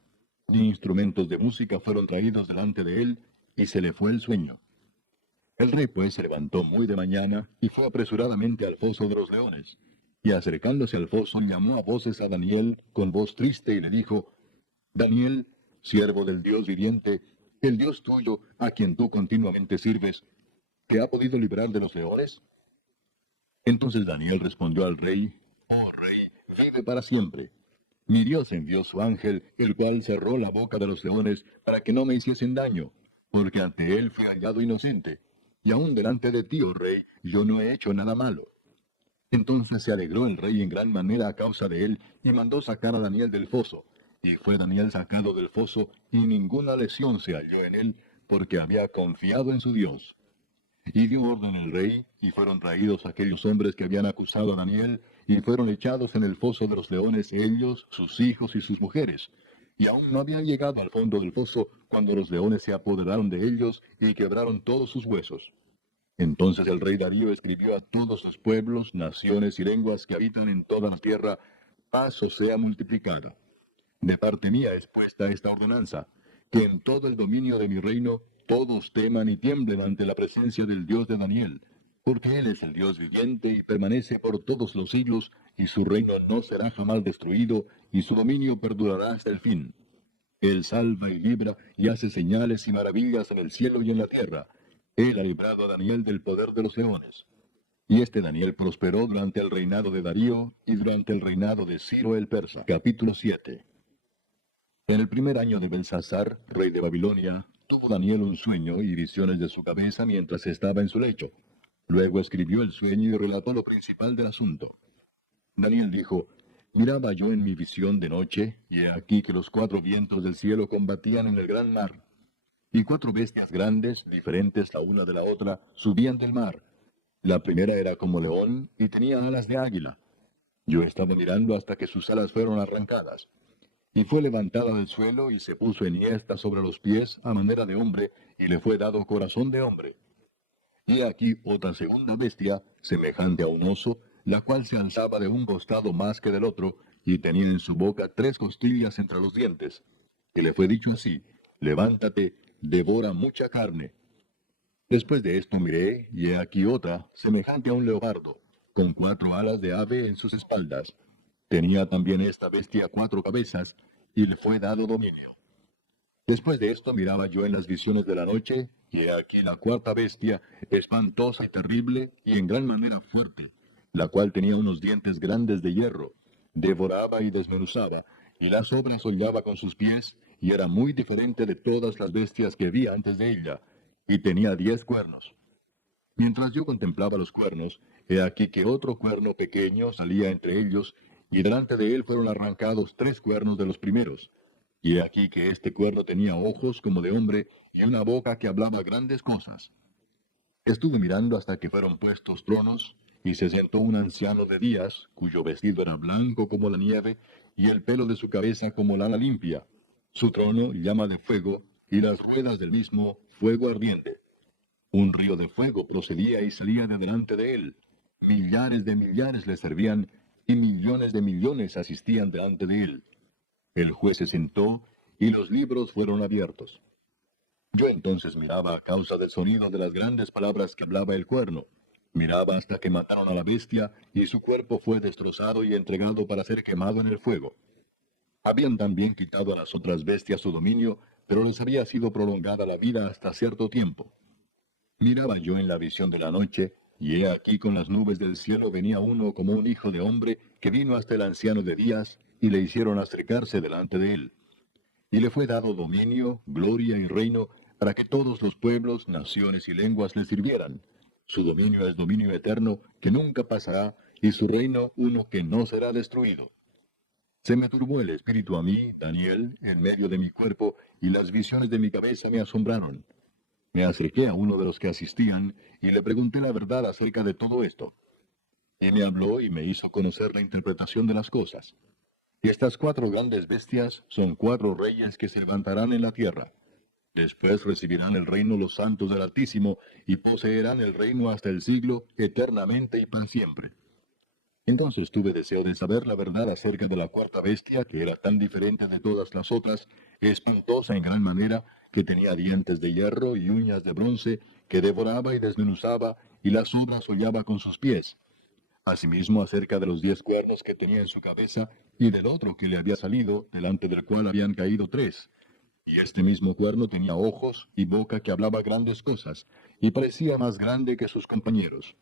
Ni instrumentos de música fueron traídos delante de él, y se le fue el sueño. El rey pues se levantó muy de mañana, y fue apresuradamente al foso de los leones. Y acercándose al foso, llamó a voces a Daniel con voz triste, y le dijo: Daniel, siervo del Dios viviente, el Dios tuyo, a quien tú continuamente sirves, ¿te ha podido librar de los leones? Entonces Daniel respondió al rey: Oh rey, vive para siempre. Mi Dios envió su ángel, el cual cerró la boca de los leones para que no me hiciesen daño, porque ante él fui hallado inocente. Y aún delante de ti, oh rey, yo no he hecho nada malo. Entonces se alegró el rey en gran manera a causa de él, y mandó sacar a Daniel del foso. Y fue Daniel sacado del foso, y ninguna lesión se halló en él, porque había confiado en su Dios. Y dio orden el rey, y fueron traídos aquellos hombres que habían acusado a Daniel, y fueron echados en el foso de los leones ellos, sus hijos y sus mujeres. Y aún no habían llegado al fondo del foso, cuando los leones se apoderaron de ellos, y quebraron todos sus huesos. Entonces el rey Darío escribió a todos los pueblos, naciones y lenguas que habitan en toda la tierra: paz os sea multiplicada. De parte mía es puesta esta ordenanza, que en todo el dominio de mi reino todos teman y tiemblen ante la presencia del Dios de Daniel, porque Él es el Dios viviente y permanece por todos los siglos, y su reino no será jamás destruido, y su dominio perdurará hasta el fin. Él salva y libra y hace señales y maravillas en el cielo y en la tierra. Él ha librado a Daniel del poder de los leones. Y este Daniel prosperó durante el reinado de Darío y durante el reinado de Ciro el Persa. Capítulo 7. En el primer año de Belsasar, rey de Babilonia, tuvo Daniel un sueño y visiones de su cabeza mientras estaba en su lecho. Luego escribió el sueño y relató lo principal del asunto. Daniel dijo: Miraba yo en mi visión de noche, y he aquí que los cuatro vientos del cielo combatían en el gran mar. Y cuatro bestias grandes, diferentes la una de la otra, subían del mar. La primera era como león, y tenía alas de águila. Yo estaba mirando hasta que sus alas fueron arrancadas. Y fue levantada del suelo y se puso enhiesta sobre los pies a manera de hombre, y le fue dado corazón de hombre. Y aquí otra segunda bestia, semejante a un oso, la cual se alzaba de un costado más que del otro, y tenía en su boca tres costillas entre los dientes. Y le fue dicho así: Levántate, devora mucha carne. Después de esto miré, y he aquí otra, semejante a un leopardo, con cuatro alas de ave en sus espaldas. Tenía también esta bestia cuatro cabezas, y le fue dado dominio. Después de esto miraba yo en las visiones de la noche, y he aquí la cuarta bestia, espantosa y terrible, y en gran manera fuerte, la cual tenía unos dientes grandes de hierro, devoraba y desmenuzaba, y las obras hollaba con sus pies, y era muy diferente de todas las bestias que vi antes de ella, y tenía 10 cuernos. Mientras yo contemplaba los cuernos, he aquí que otro cuerno pequeño salía entre ellos, y delante de él fueron arrancados 3 cuernos de los primeros. Y he aquí que este cuerno tenía ojos como de hombre, y una boca que hablaba grandes cosas. Estuve mirando hasta que fueron puestos tronos, y se sentó un anciano de días, cuyo vestido era blanco como la nieve, y el pelo de su cabeza como lana limpia. Su trono llama de fuego, y las ruedas del mismo fuego ardiente. Un río de fuego procedía y salía de delante de él. Millares de millares le servían, y millones de millones asistían delante de él. El juez se sentó, y los libros fueron abiertos. Yo entonces miraba a causa del sonido de las grandes palabras que hablaba el cuerno. Miraba hasta que mataron a la bestia, y su cuerpo fue destrozado y entregado para ser quemado en el fuego. Habían también quitado a las otras bestias su dominio, pero les había sido prolongada la vida hasta cierto tiempo. Miraba yo en la visión de la noche, y he aquí con las nubes del cielo venía uno como un hijo de hombre, que vino hasta el anciano de días, y le hicieron acercarse delante de él. Y le fue dado dominio, gloria y reino, para que todos los pueblos, naciones y lenguas le sirvieran. Su dominio es dominio eterno, que nunca pasará, y su reino uno que no será destruido. Se me turbó el espíritu a mí, Daniel, en medio de mi cuerpo, y las visiones de mi cabeza me asombraron. Me acerqué a uno de los que asistían, y le pregunté la verdad acerca de todo esto. Y me habló y me hizo conocer la interpretación de las cosas. Y estas 4 grandes bestias son 4 reyes que se levantarán en la tierra. Después recibirán el reino los santos del Altísimo, y poseerán el reino hasta el siglo, eternamente y para siempre. Entonces tuve deseo de saber la verdad acerca de la 4 bestia, que era tan diferente de todas las otras, espantosa en gran manera, que tenía dientes de hierro y uñas de bronce, que devoraba y desmenuzaba, y las obras hollaba con sus pies. Asimismo acerca de los 10 cuernos que tenía en su cabeza, y del otro que le había salido, delante del cual habían caído 3. Y este mismo cuerno tenía ojos y boca que hablaba grandes cosas, y parecía más grande que sus compañeros.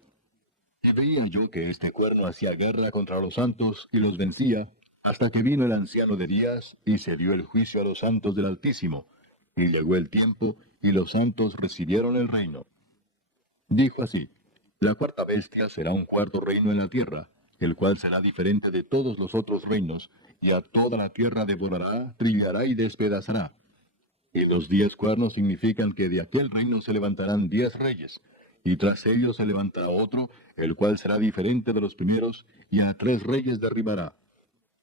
Y veía yo que este cuerno hacía guerra contra los santos y los vencía, hasta que vino el anciano de días y se dio el juicio a los santos del Altísimo. Y llegó el tiempo, y los santos recibieron el reino. Dijo así: la 4 bestia será un 4 reino en la tierra, el cual será diferente de todos los otros reinos, y a toda la tierra devorará, trillará y despedazará. Y los 10 cuernos significan que de aquel reino se levantarán 10 reyes, y tras ellos se levantará otro, el cual será diferente de los primeros, y a 3 reyes derribará.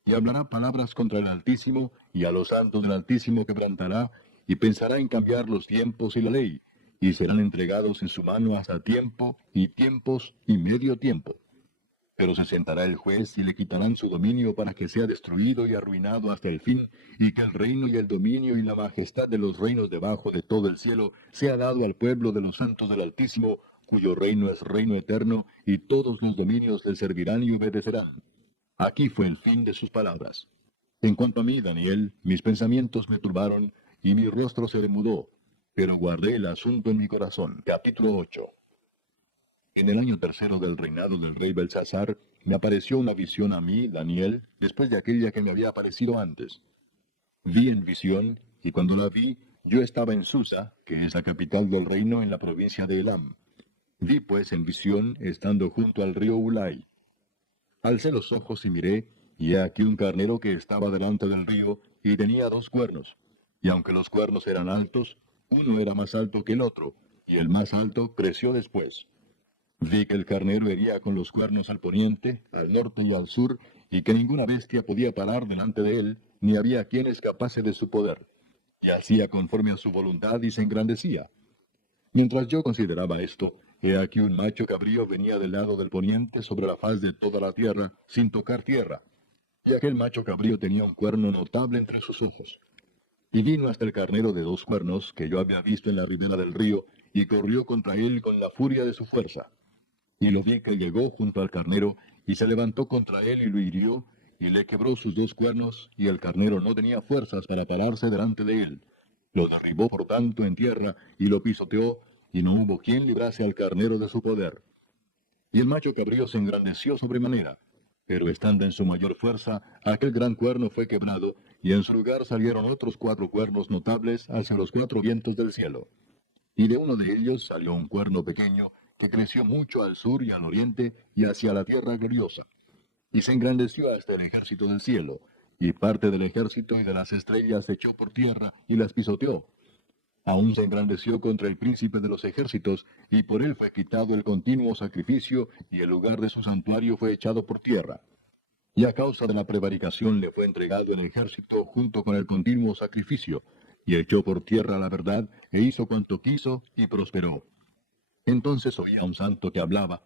Y hablará palabras contra el Altísimo, y a los santos del Altísimo quebrantará, y pensará en cambiar los tiempos y la ley, y serán entregados en su mano hasta tiempo, y tiempos, y medio tiempo. Pero se sentará el juez y le quitarán su dominio para que sea destruido y arruinado hasta el fin, y que el reino y el dominio y la majestad de los reinos debajo de todo el cielo sea dado al pueblo de los santos del Altísimo, cuyo reino es reino eterno, y todos los dominios le servirán y obedecerán. Aquí fue el fin de sus palabras. En cuanto a mí, Daniel, mis pensamientos me turbaron, y mi rostro se demudó, pero guardé el asunto en mi corazón. Capítulo 8. En el año tercero del reinado del rey Belsasar, me apareció una visión a mí, Daniel, después de aquella que me había aparecido antes. Vi en visión, y cuando la vi, yo estaba en Susa, que es la capital del reino en la provincia de Elam. Vi pues en visión, estando junto al río Ulai. Alcé los ojos y miré, y he aquí un carnero que estaba delante del río, y tenía 2 cuernos. Y aunque los cuernos eran altos, uno era más alto que el otro, y el más alto creció después. Vi que el carnero hería con los cuernos al poniente, al norte y al sur, y que ninguna bestia podía parar delante de él, ni había quien escapase de su poder. Y hacía conforme a su voluntad y se engrandecía. Mientras yo consideraba esto, he aquí un macho cabrío venía del lado del poniente sobre la faz de toda la tierra, sin tocar tierra. Y aquel macho cabrío tenía un cuerno notable entre sus ojos. Y vino hasta el carnero de 2 cuernos, que yo había visto en la ribera del río, y corrió contra él con la furia de su fuerza. Y lo vi que llegó junto al carnero, y se levantó contra él y lo hirió, y le quebró sus 2 cuernos, y el carnero no tenía fuerzas para pararse delante de él. Lo derribó por tanto en tierra, y lo pisoteó, y no hubo quien librase al carnero de su poder. Y el macho cabrío se engrandeció sobremanera, pero estando en su mayor fuerza, aquel gran cuerno fue quebrado, y en su lugar salieron otros 4 cuernos notables hacia los 4 vientos del cielo. Y de uno de ellos salió un cuerno pequeño, que creció mucho al sur y al oriente, y hacia la tierra gloriosa. Y se engrandeció hasta el ejército del cielo, y parte del ejército y de las estrellas echó por tierra, y las pisoteó. Aún se engrandeció contra el príncipe de los ejércitos, y por él fue quitado el continuo sacrificio, y el lugar de su santuario fue echado por tierra. Y a causa de la prevaricación le fue entregado el ejército junto con el continuo sacrificio, y echó por tierra la verdad, e hizo cuanto quiso, y prosperó. Entonces oía un santo que hablaba,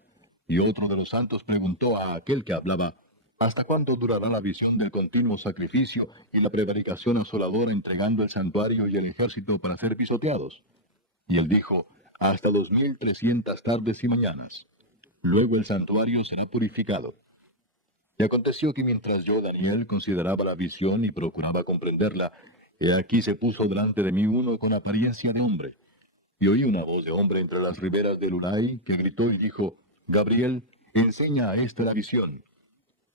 y otro de los santos preguntó a aquel que hablaba: ¿hasta cuándo durará la visión del continuo sacrificio y la prevaricación asoladora entregando el santuario y el ejército para ser pisoteados? Y él dijo: hasta 2300 tardes y mañanas. Luego el santuario será purificado. Y aconteció que mientras yo, Daniel, consideraba la visión y procuraba comprenderla, he aquí se puso delante de mí uno con apariencia de hombre. Y oí una voz de hombre entre las riberas del Ulai, que gritó y dijo: Gabriel, enseña a éste la visión.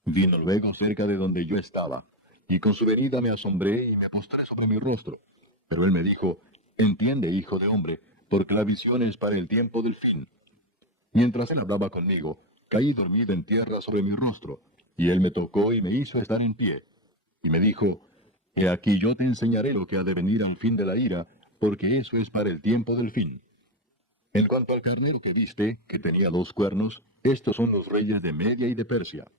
Vino luego cerca de donde yo estaba, y con su venida me asombré y me postré sobre mi rostro. Pero él me dijo: entiende, hijo de hombre, porque la visión es para el tiempo del fin. Mientras él hablaba conmigo, caí dormido en tierra sobre mi rostro, y él me tocó y me hizo estar en pie. Y me dijo, He aquí yo te enseñaré lo que ha de venir al fin de la ira, porque eso es para el tiempo del fin. En cuanto al carnero que viste, que tenía 2 cuernos, estos son los reyes de Media y de Persia.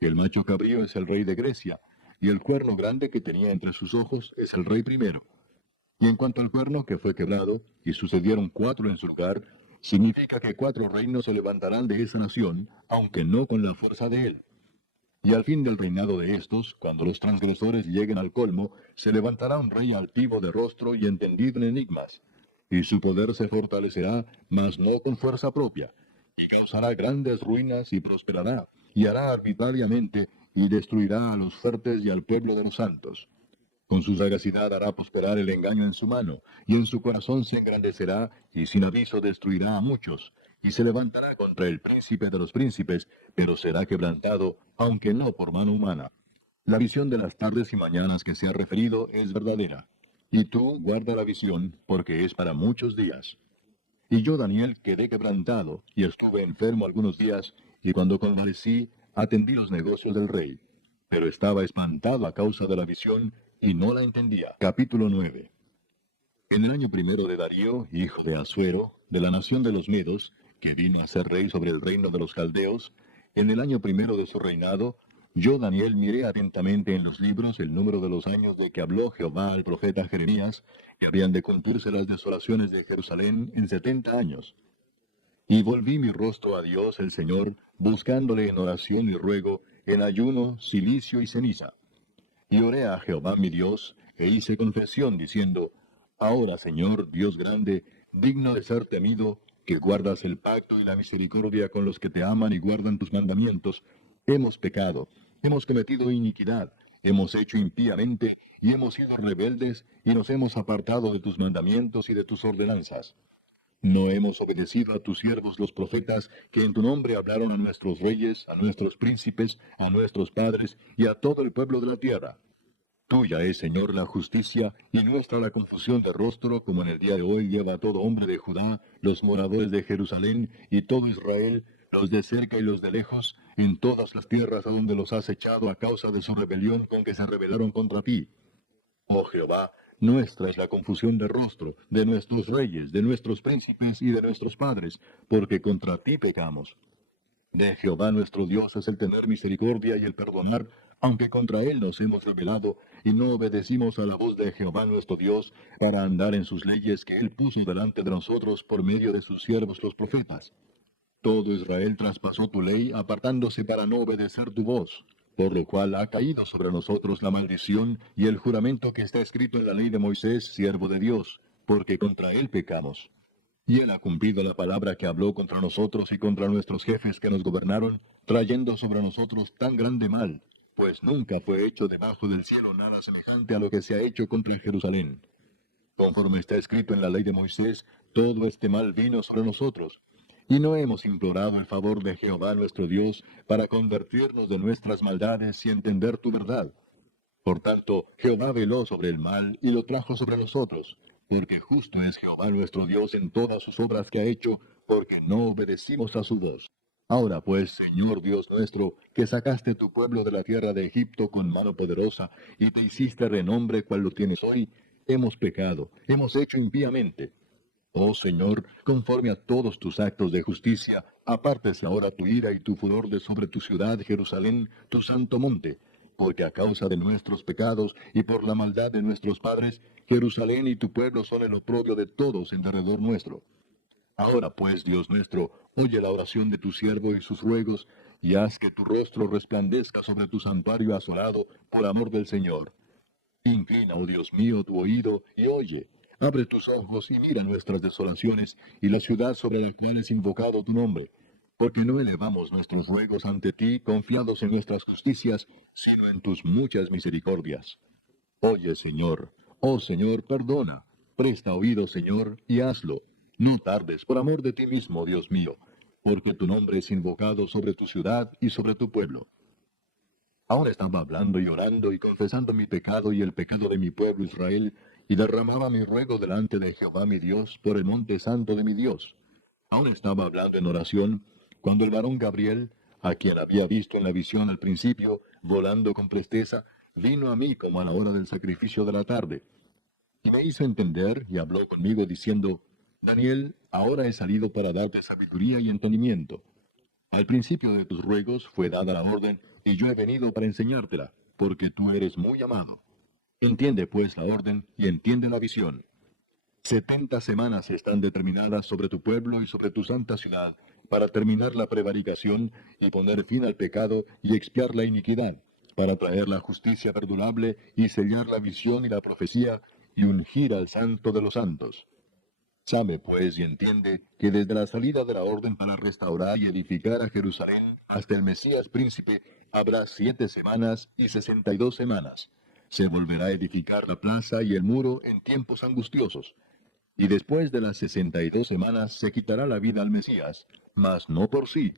El macho cabrío es el rey de Grecia, y el cuerno grande que tenía entre sus ojos es el rey primero. Y en cuanto al cuerno que fue quebrado, y sucedieron 4 en su lugar, significa que 4 reinos se levantarán de esa nación, aunque no con la fuerza de él. Y al fin del reinado de estos, cuando los transgresores lleguen al colmo, se levantará un rey altivo de rostro y entendido en enigmas. Y su poder se fortalecerá, mas no con fuerza propia. Y causará grandes ruinas y prosperará, y hará arbitrariamente, y destruirá a los fuertes y al pueblo de los santos. Con su sagacidad hará prosperar el engaño en su mano, y en su corazón se engrandecerá, y sin aviso destruirá a muchos, y se levantará contra el príncipe de los príncipes, pero será quebrantado, aunque no por mano humana. La visión de las tardes y mañanas que se ha referido es verdadera, y tú guarda la visión, porque es para muchos días. Y yo, Daniel, quedé quebrantado, y estuve enfermo algunos días, y cuando convalecí, atendí los negocios del rey. Pero estaba espantado a causa de la visión, y no la entendía. Capítulo 9. En el año primero de Darío, hijo de Asuero, de la nación de los Medos, que vino a ser rey sobre el reino de los Caldeos, en el año primero de su reinado, yo, Daniel, miré atentamente en los libros el número de los años de que habló Jehová al profeta Jeremías, que habían de cumplirse las desolaciones de Jerusalén en 70 años. Y volví mi rostro a Dios el Señor, buscándole en oración y ruego, en ayuno, cilicio y ceniza. Y oré a Jehová mi Dios, e hice confesión, diciendo, Ahora, Señor, Dios grande, digno de ser temido, que guardas el pacto y la misericordia con los que te aman y guardan tus mandamientos, hemos pecado, hemos cometido iniquidad, hemos hecho impíamente, y hemos sido rebeldes, y nos hemos apartado de tus mandamientos y de tus ordenanzas. No hemos obedecido a tus siervos los profetas, que en tu nombre hablaron a nuestros reyes, a nuestros príncipes, a nuestros padres, y a todo el pueblo de la tierra. Tuya es, Señor, la justicia, y nuestra la confusión de rostro, como en el día de hoy lleva todo hombre de Judá, los moradores de Jerusalén, y todo Israel, los de cerca y los de lejos, en todas las tierras a donde los has echado a causa de su rebelión con que se rebelaron contra ti. Oh Jehová, nuestra es la confusión de rostro, de nuestros reyes, de nuestros príncipes y de nuestros padres, porque contra ti pecamos. De Jehová nuestro Dios es el tener misericordia y el perdonar, aunque contra él nos hemos rebelado, y no obedecimos a la voz de Jehová nuestro Dios, para andar en sus leyes que él puso delante de nosotros por medio de sus siervos los profetas. Todo Israel traspasó tu ley, apartándose para no obedecer tu voz, por lo cual ha caído sobre nosotros la maldición y el juramento que está escrito en la ley de Moisés, siervo de Dios, porque contra él pecamos. Y él ha cumplido la palabra que habló contra nosotros y contra nuestros jefes que nos gobernaron, trayendo sobre nosotros tan grande mal, pues nunca fue hecho debajo del cielo nada semejante a lo que se ha hecho contra Jerusalén. Conforme está escrito en la ley de Moisés, todo este mal vino sobre nosotros. Y no hemos implorado el favor de Jehová nuestro Dios para convertirnos de nuestras maldades y entender tu verdad. Por tanto, Jehová veló sobre el mal y lo trajo sobre nosotros, porque justo es Jehová nuestro Dios en todas sus obras que ha hecho, porque no obedecimos a su voz. Ahora pues, Señor Dios nuestro, que sacaste tu pueblo de la tierra de Egipto con mano poderosa, y te hiciste renombre cual lo tienes hoy, hemos pecado, hemos hecho impíamente. Oh Señor, conforme a todos tus actos de justicia, apártese ahora tu ira y tu furor de sobre tu ciudad, Jerusalén, tu santo monte, porque a causa de nuestros pecados y por la maldad de nuestros padres, Jerusalén y tu pueblo son el oprobio de todos en derredor nuestro. Ahora pues, Dios nuestro, oye la oración de tu siervo y sus ruegos, y haz que tu rostro resplandezca sobre tu santuario asolado, por amor del Señor. Inclina, oh Dios mío, tu oído, y oye. Abre tus ojos y mira nuestras desolaciones, y la ciudad sobre la cual es invocado tu nombre. Porque no elevamos nuestros ruegos ante ti, confiados en nuestras justicias, sino en tus muchas misericordias. Oye, Señor, oh Señor, perdona. Presta oído, Señor, y hazlo. No tardes, por amor de ti mismo, Dios mío, porque tu nombre es invocado sobre tu ciudad y sobre tu pueblo. Ahora estaba hablando y orando y confesando mi pecado y el pecado de mi pueblo Israel, y derramaba mi ruego delante de Jehová mi Dios por el monte santo de mi Dios. Aún estaba hablando en oración, cuando el varón Gabriel, a quien había visto en la visión al principio, volando con presteza, vino a mí como a la hora del sacrificio de la tarde. Y me hizo entender y habló conmigo diciendo, Daniel, ahora he salido para darte sabiduría y entendimiento. Al principio de tus ruegos fue dada la orden, y yo he venido para enseñártela, porque tú eres muy amado. Entiende pues la orden y entiende la visión. 70 semanas están determinadas sobre tu pueblo y sobre tu santa ciudad, para terminar la prevaricación y poner fin al pecado y expiar la iniquidad, para traer la justicia perdurable y sellar la visión y la profecía y ungir al santo de los santos. Sabe pues y entiende que desde la salida de la orden para restaurar y edificar a Jerusalén hasta el Mesías príncipe habrá 7 semanas y 62 semanas. Se volverá a edificar la plaza y el muro en tiempos angustiosos. Y después de las 62 semanas se quitará la vida al Mesías, mas no por sí.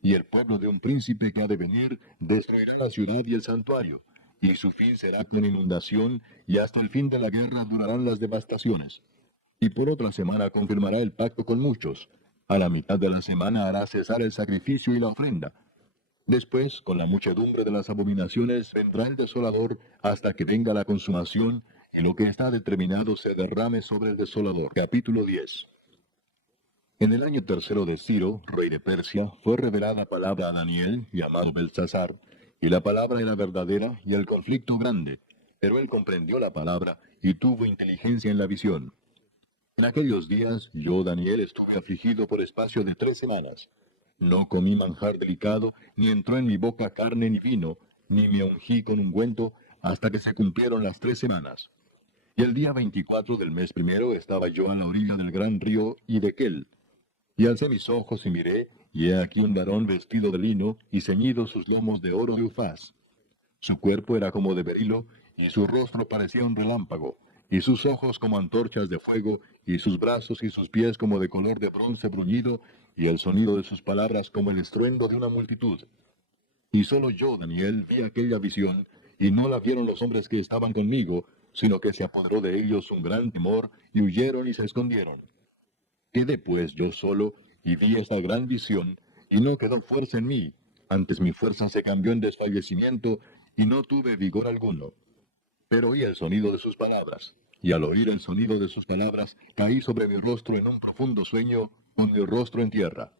Y el pueblo de un príncipe que ha de venir destruirá la ciudad y el santuario, y su fin será con inundación, y hasta el fin de la guerra durarán las devastaciones. Y por otra semana confirmará el pacto con muchos. A la mitad de la semana hará cesar el sacrificio y la ofrenda. Después, con la muchedumbre de las abominaciones, vendrá el desolador hasta que venga la consumación y lo que está determinado se derrame sobre el desolador. Capítulo 10. En el año tercero de Ciro, rey de Persia, fue revelada palabra a Daniel, llamado Belsasar, y la palabra era verdadera y el conflicto grande, pero él comprendió la palabra y tuvo inteligencia en la visión. En aquellos días yo, Daniel, estuve afligido por espacio de 3 semanas. No comí manjar delicado, ni entró en mi boca carne ni vino, ni me ungí con ungüento, hasta que se cumplieron las 3 semanas. Y el día 24 del mes primero estaba yo a la orilla del gran río Hiddekel. Y alcé mis ojos y miré, y he aquí un varón vestido de lino, y ceñidos sus lomos de oro de Ufaz. Su cuerpo era como de berilo, y su rostro parecía un relámpago, y sus ojos como antorchas de fuego, y sus brazos y sus pies como de color de bronce bruñido, y el sonido de sus palabras como el estruendo de una multitud. Y solo yo, Daniel, vi aquella visión, y no la vieron los hombres que estaban conmigo, sino que se apoderó de ellos un gran temor, y huyeron y se escondieron. Quedé pues yo solo, y vi esta gran visión, y no quedó fuerza en mí, antes mi fuerza se cambió en desfallecimiento, y no tuve vigor alguno. Pero oí el sonido de sus palabras, y al oír el sonido de sus palabras, caí sobre mi rostro en un profundo sueño, con mi rostro en tierra.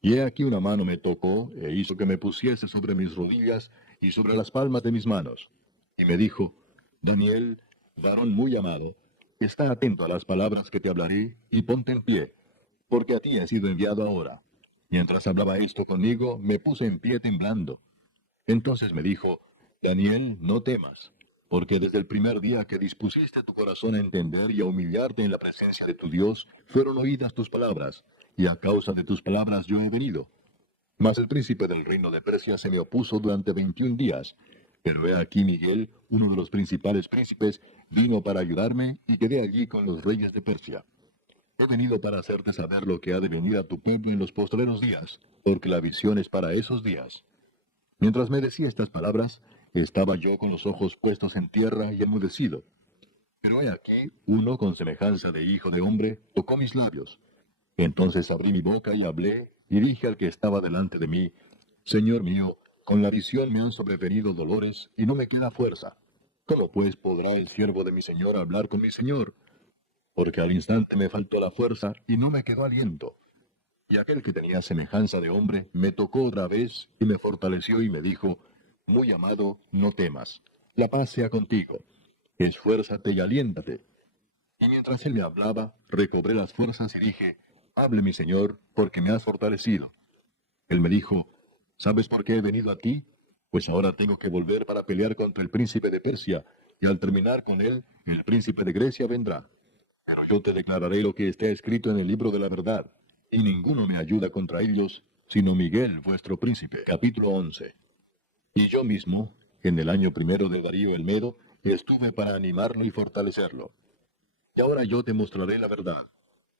Y he aquí una mano me tocó, e hizo que me pusiese sobre mis rodillas, y sobre las palmas de mis manos. Y me dijo, Daniel, varón muy amado, está atento a las palabras que te hablaré, y ponte en pie, porque a ti he sido enviado ahora. Mientras hablaba esto conmigo, me puse en pie temblando. Entonces me dijo, Daniel, no temas, porque desde el primer día que dispusiste tu corazón a entender y a humillarte en la presencia de tu Dios, fueron oídas tus palabras, y a causa de tus palabras yo he venido. Mas el príncipe del reino de Persia se me opuso durante 21 días. Pero he aquí Miguel, uno de los principales príncipes, vino para ayudarme y quedé allí con los reyes de Persia. He venido para hacerte saber lo que ha de venir a tu pueblo en los postreros días, porque la visión es para esos días. Mientras me decía estas palabras, estaba yo con los ojos puestos en tierra y enmudecido. Pero he aquí, uno con semejanza de hijo de hombre, tocó mis labios. Entonces abrí mi boca y hablé, y dije al que estaba delante de mí, Señor mío, con la visión me han sobrevenido dolores, y no me queda fuerza. ¿Cómo pues podrá el siervo de mi Señor hablar con mi Señor? Porque al instante me faltó la fuerza, y no me quedó aliento. Y aquel que tenía semejanza de hombre me tocó otra vez y me fortaleció y me dijo, Muy amado, no temas, la paz sea contigo, esfuérzate y aliéntate. Y mientras él me hablaba, recobré las fuerzas y dije, Hable mi Señor, porque me has fortalecido. Él me dijo, ¿sabes por qué he venido a ti? Pues ahora tengo que volver para pelear contra el príncipe de Persia, y al terminar con él, el príncipe de Grecia vendrá. Pero yo te declararé lo que está escrito en el libro de la verdad, y ninguno me ayuda contra ellos, sino Miguel, vuestro príncipe. Capítulo 11. Y yo mismo, en el año primero de Darío el Medo, estuve para animarlo y fortalecerlo. Y ahora yo te mostraré la verdad.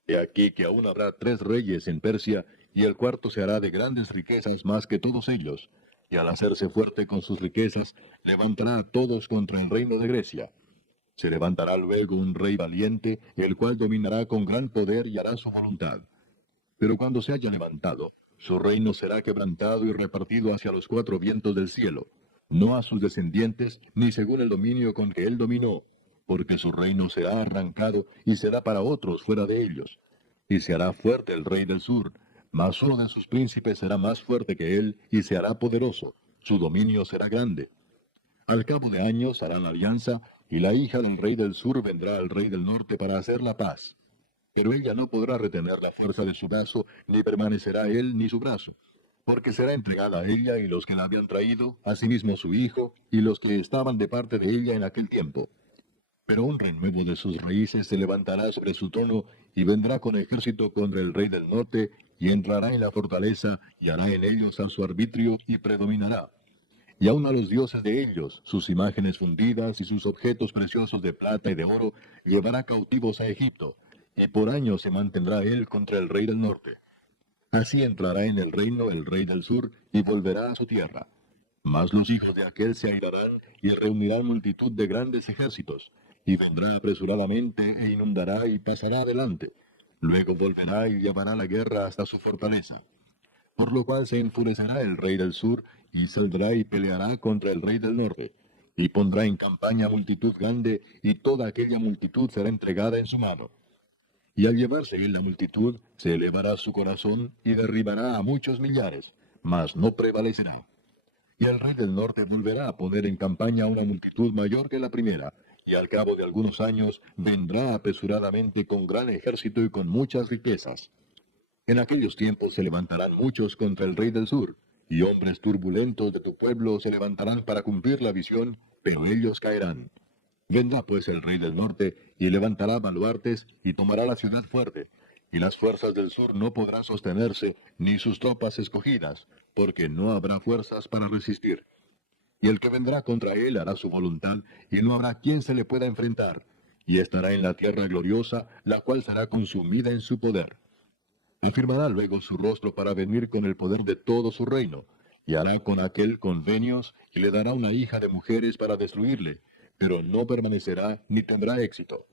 He aquí que aún habrá 3 reyes en Persia, y el cuarto se hará de grandes riquezas más que todos ellos, y al hacerse fuerte con sus riquezas, levantará a todos contra el reino de Grecia. Se levantará luego un rey valiente, el cual dominará con gran poder y hará su voluntad. Pero cuando se haya levantado, su reino será quebrantado y repartido hacia los cuatro vientos del cielo, no a sus descendientes, ni según el dominio con que él dominó, porque su reino será arrancado y será para otros fuera de ellos. Y se hará fuerte el rey del sur, mas uno de sus príncipes será más fuerte que él, y se hará poderoso, su dominio será grande. Al cabo de años harán alianza, y la hija del rey del sur vendrá al rey del norte para hacer la paz. Pero ella no podrá retener la fuerza de su brazo, ni permanecerá él ni su brazo, porque será entregada a ella y los que la habían traído, asimismo su hijo, y los que estaban de parte de ella en aquel tiempo. Pero un renuevo de sus raíces se levantará sobre su trono, y vendrá con ejército contra el rey del norte, y entrará en la fortaleza, y hará en ellos a su arbitrio, y predominará. Y aun a los dioses de ellos, sus imágenes fundidas y sus objetos preciosos de plata y de oro, llevará cautivos a Egipto, y por años se mantendrá él contra el rey del norte. Así entrará en el reino el rey del sur, y volverá a su tierra. Mas los hijos de aquel se airarán, y reunirán multitud de grandes ejércitos, y vendrá apresuradamente, e inundará y pasará adelante. Luego volverá y llevará la guerra hasta su fortaleza. Por lo cual se enfurecerá el rey del sur, y saldrá y peleará contra el rey del norte, y pondrá en campaña multitud grande, y toda aquella multitud será entregada en su mano. Y al llevarse él la multitud, se elevará su corazón, y derribará a muchos millares, mas no prevalecerá. Y el rey del norte volverá a poner en campaña una multitud mayor que la primera, y al cabo de algunos años vendrá apresuradamente con gran ejército y con muchas riquezas. En aquellos tiempos se levantarán muchos contra el rey del sur, y hombres turbulentos de tu pueblo se levantarán para cumplir la visión, pero ellos caerán. Vendrá pues el rey del norte, y levantará baluartes, y tomará la ciudad fuerte, y las fuerzas del sur no podrán sostenerse, ni sus tropas escogidas, porque no habrá fuerzas para resistir. Y el que vendrá contra él hará su voluntad, y no habrá quien se le pueda enfrentar, y estará en la tierra gloriosa, la cual será consumida en su poder. Afirmará luego su rostro para venir con el poder de todo su reino, y hará con aquel convenios, y le dará una hija de mujeres para destruirle, pero no permanecerá ni tendrá éxito.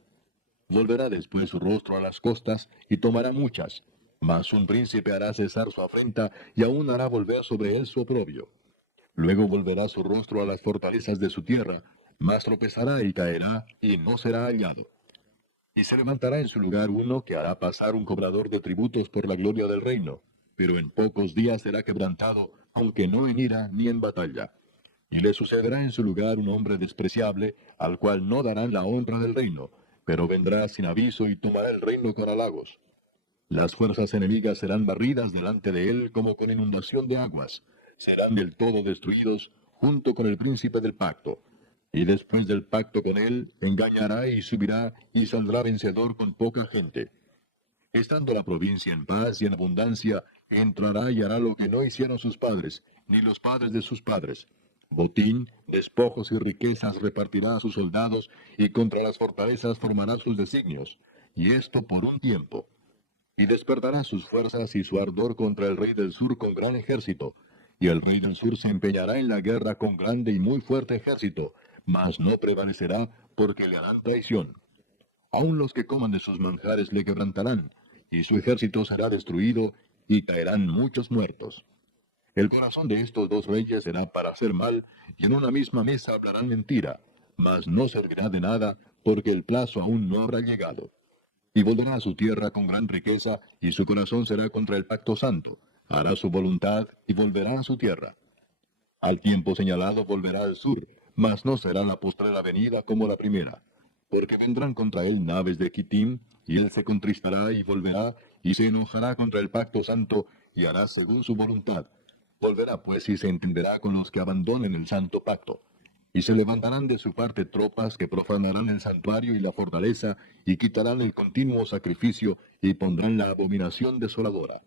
Volverá después su rostro a las costas, y tomará muchas, mas un príncipe hará cesar su afrenta, y aún hará volver sobre él su oprobio. Luego volverá su rostro a las fortalezas de su tierra, mas tropezará y caerá, y no será hallado. Y se levantará en su lugar uno que hará pasar un cobrador de tributos por la gloria del reino, pero en pocos días será quebrantado, aunque no en ira ni en batalla. Y le sucederá en su lugar un hombre despreciable, al cual no darán la honra del reino, pero vendrá sin aviso y tomará el reino con halagos. Las fuerzas enemigas serán barridas delante de él como con inundación de aguas, serán del todo destruidos junto con el príncipe del pacto. Y después del pacto con él, engañará y subirá y saldrá vencedor con poca gente. Estando la provincia en paz y en abundancia, entrará y hará lo que no hicieron sus padres, ni los padres de sus padres. Botín, despojos y riquezas repartirá a sus soldados, y contra las fortalezas formará sus designios, y esto por un tiempo. Y despertará sus fuerzas y su ardor contra el rey del sur con gran ejército, y el rey del sur se empeñará en la guerra con grande y muy fuerte ejército, mas no prevalecerá, porque le harán traición. Aun los que coman de sus manjares le quebrantarán, y su ejército será destruido, y caerán muchos muertos. El corazón de estos dos reyes será para hacer mal, y en una misma mesa hablarán mentira, mas no servirá de nada, porque el plazo aún no habrá llegado. Y volverá a su tierra con gran riqueza, y su corazón será contra el pacto santo. Hará su voluntad, y volverá a su tierra. Al tiempo señalado volverá al sur, mas no será la postrera venida como la primera. Porque vendrán contra él naves de Quitim, y él se contristará y volverá, y se enojará contra el pacto santo, y hará según su voluntad. Volverá pues y se entenderá con los que abandonen el santo pacto. Y se levantarán de su parte tropas que profanarán el santuario y la fortaleza, y quitarán el continuo sacrificio, y pondrán la abominación desoladora.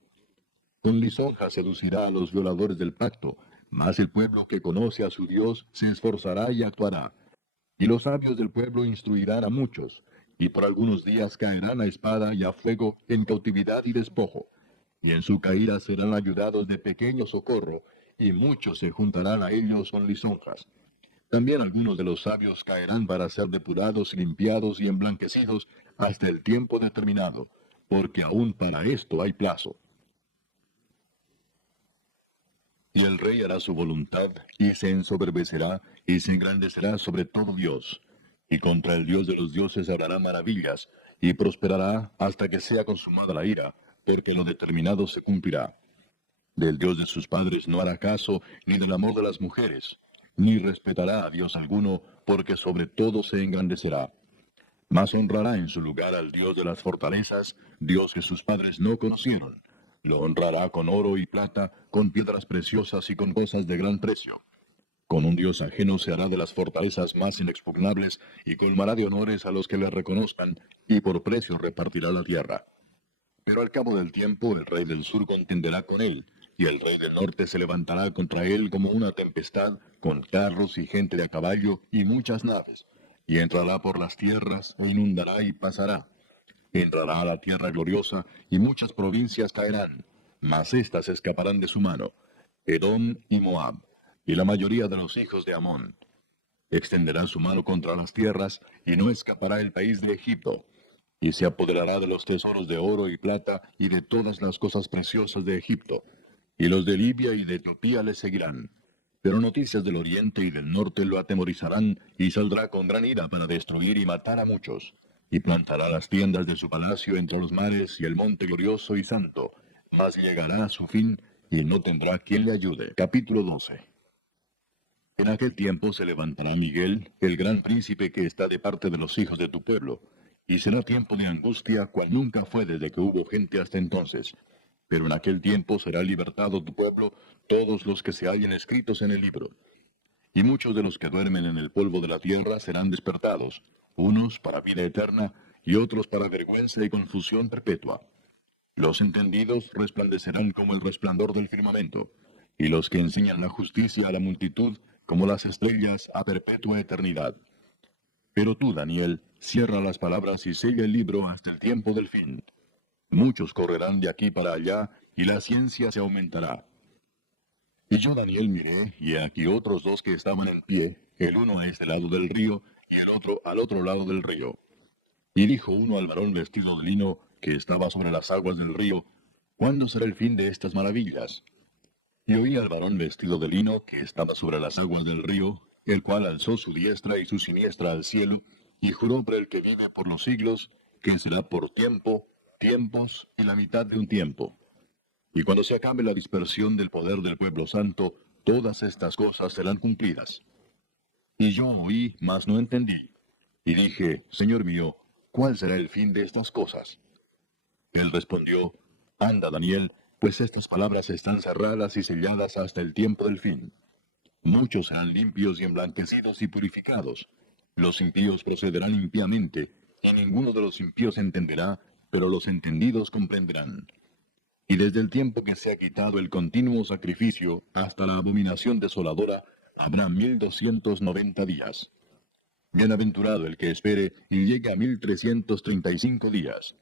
Con lisonja seducirá a los violadores del pacto, mas el pueblo que conoce a su Dios se esforzará y actuará. Y los sabios del pueblo instruirán a muchos, y por algunos días caerán a espada y a fuego en cautividad y despojo. Y en su caída serán ayudados de pequeño socorro, y muchos se juntarán a ellos con lisonjas. También algunos de los sabios caerán para ser depurados, limpiados y emblanquecidos hasta el tiempo determinado, porque aún para esto hay plazo. Y el rey hará su voluntad, y se ensoberbecerá, y se engrandecerá sobre todo Dios. Y contra el Dios de los dioses hablará maravillas, y prosperará hasta que sea consumada la ira, porque lo determinado se cumplirá. Del Dios de sus padres no hará caso, ni del amor de las mujeres, ni respetará a Dios alguno, porque sobre todo se engrandecerá. Mas honrará en su lugar al Dios de las fortalezas, Dios que sus padres no conocieron. Lo honrará con oro y plata, con piedras preciosas y con cosas de gran precio. Con un Dios ajeno se hará de las fortalezas más inexpugnables, y colmará de honores a los que le reconozcan, y por precio repartirá la tierra. Pero al cabo del tiempo el rey del sur contenderá con él, y el rey del norte se levantará contra él como una tempestad, con carros y gente de a caballo y muchas naves, y entrará por las tierras, e inundará y pasará. Entrará a la tierra gloriosa, y muchas provincias caerán, mas éstas escaparán de su mano, Edom y Moab, y la mayoría de los hijos de Amón. Extenderá su mano contra las tierras, y no escapará el país de Egipto. Y se apoderará de los tesoros de oro y plata, y de todas las cosas preciosas de Egipto. Y los de Libia y de Etiopía le seguirán. Pero noticias del oriente y del norte lo atemorizarán, y saldrá con gran ira para destruir y matar a muchos. Y plantará las tiendas de su palacio entre los mares y el monte glorioso y santo. Mas llegará a su fin, y no tendrá quien le ayude. Capítulo 12. En aquel tiempo se levantará Miguel, el gran príncipe que está de parte de los hijos de tu pueblo, y será tiempo de angustia cual nunca fue desde que hubo gente hasta entonces. Pero en aquel tiempo será libertado tu pueblo, todos los que se hallen escritos en el libro. Y muchos de los que duermen en el polvo de la tierra serán despertados, unos para vida eterna, y otros para vergüenza y confusión perpetua. Los entendidos resplandecerán como el resplandor del firmamento, y los que enseñan la justicia a la multitud como las estrellas a perpetua eternidad. Pero tú, Daniel, cierra las palabras y sella el libro hasta el tiempo del fin. Muchos correrán de aquí para allá, y la ciencia se aumentará. Y yo, Daniel, miré, y he aquí otros dos que estaban en pie, el uno a este lado del río, y el otro al otro lado del río. Y dijo uno al varón vestido de lino, que estaba sobre las aguas del río, ¿cuándo será el fin de estas maravillas? Y oí al varón vestido de lino, que estaba sobre las aguas del río, el cual alzó su diestra y su siniestra al cielo, y juró por el que vive por los siglos, que será por tiempo, tiempos y la mitad de un tiempo. Y cuando se acabe la dispersión del poder del pueblo santo, todas estas cosas serán cumplidas. Y yo oí, mas no entendí. Y dije, Señor mío, ¿cuál será el fin de estas cosas? Él respondió, Anda, Daniel, pues estas palabras están cerradas y selladas hasta el tiempo del fin. Muchos serán limpios y emblanquecidos y purificados. Los impíos procederán impíamente, y ninguno de los impíos entenderá, pero los entendidos comprenderán. Y desde el tiempo que se ha quitado el continuo sacrificio hasta la abominación desoladora, habrá 1290 días. Bienaventurado el que espere y llegue a 1335 días.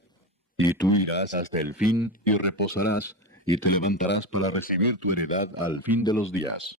Y tú irás hasta el fin y reposarás, y te levantarás para recibir tu heredad al fin de los días.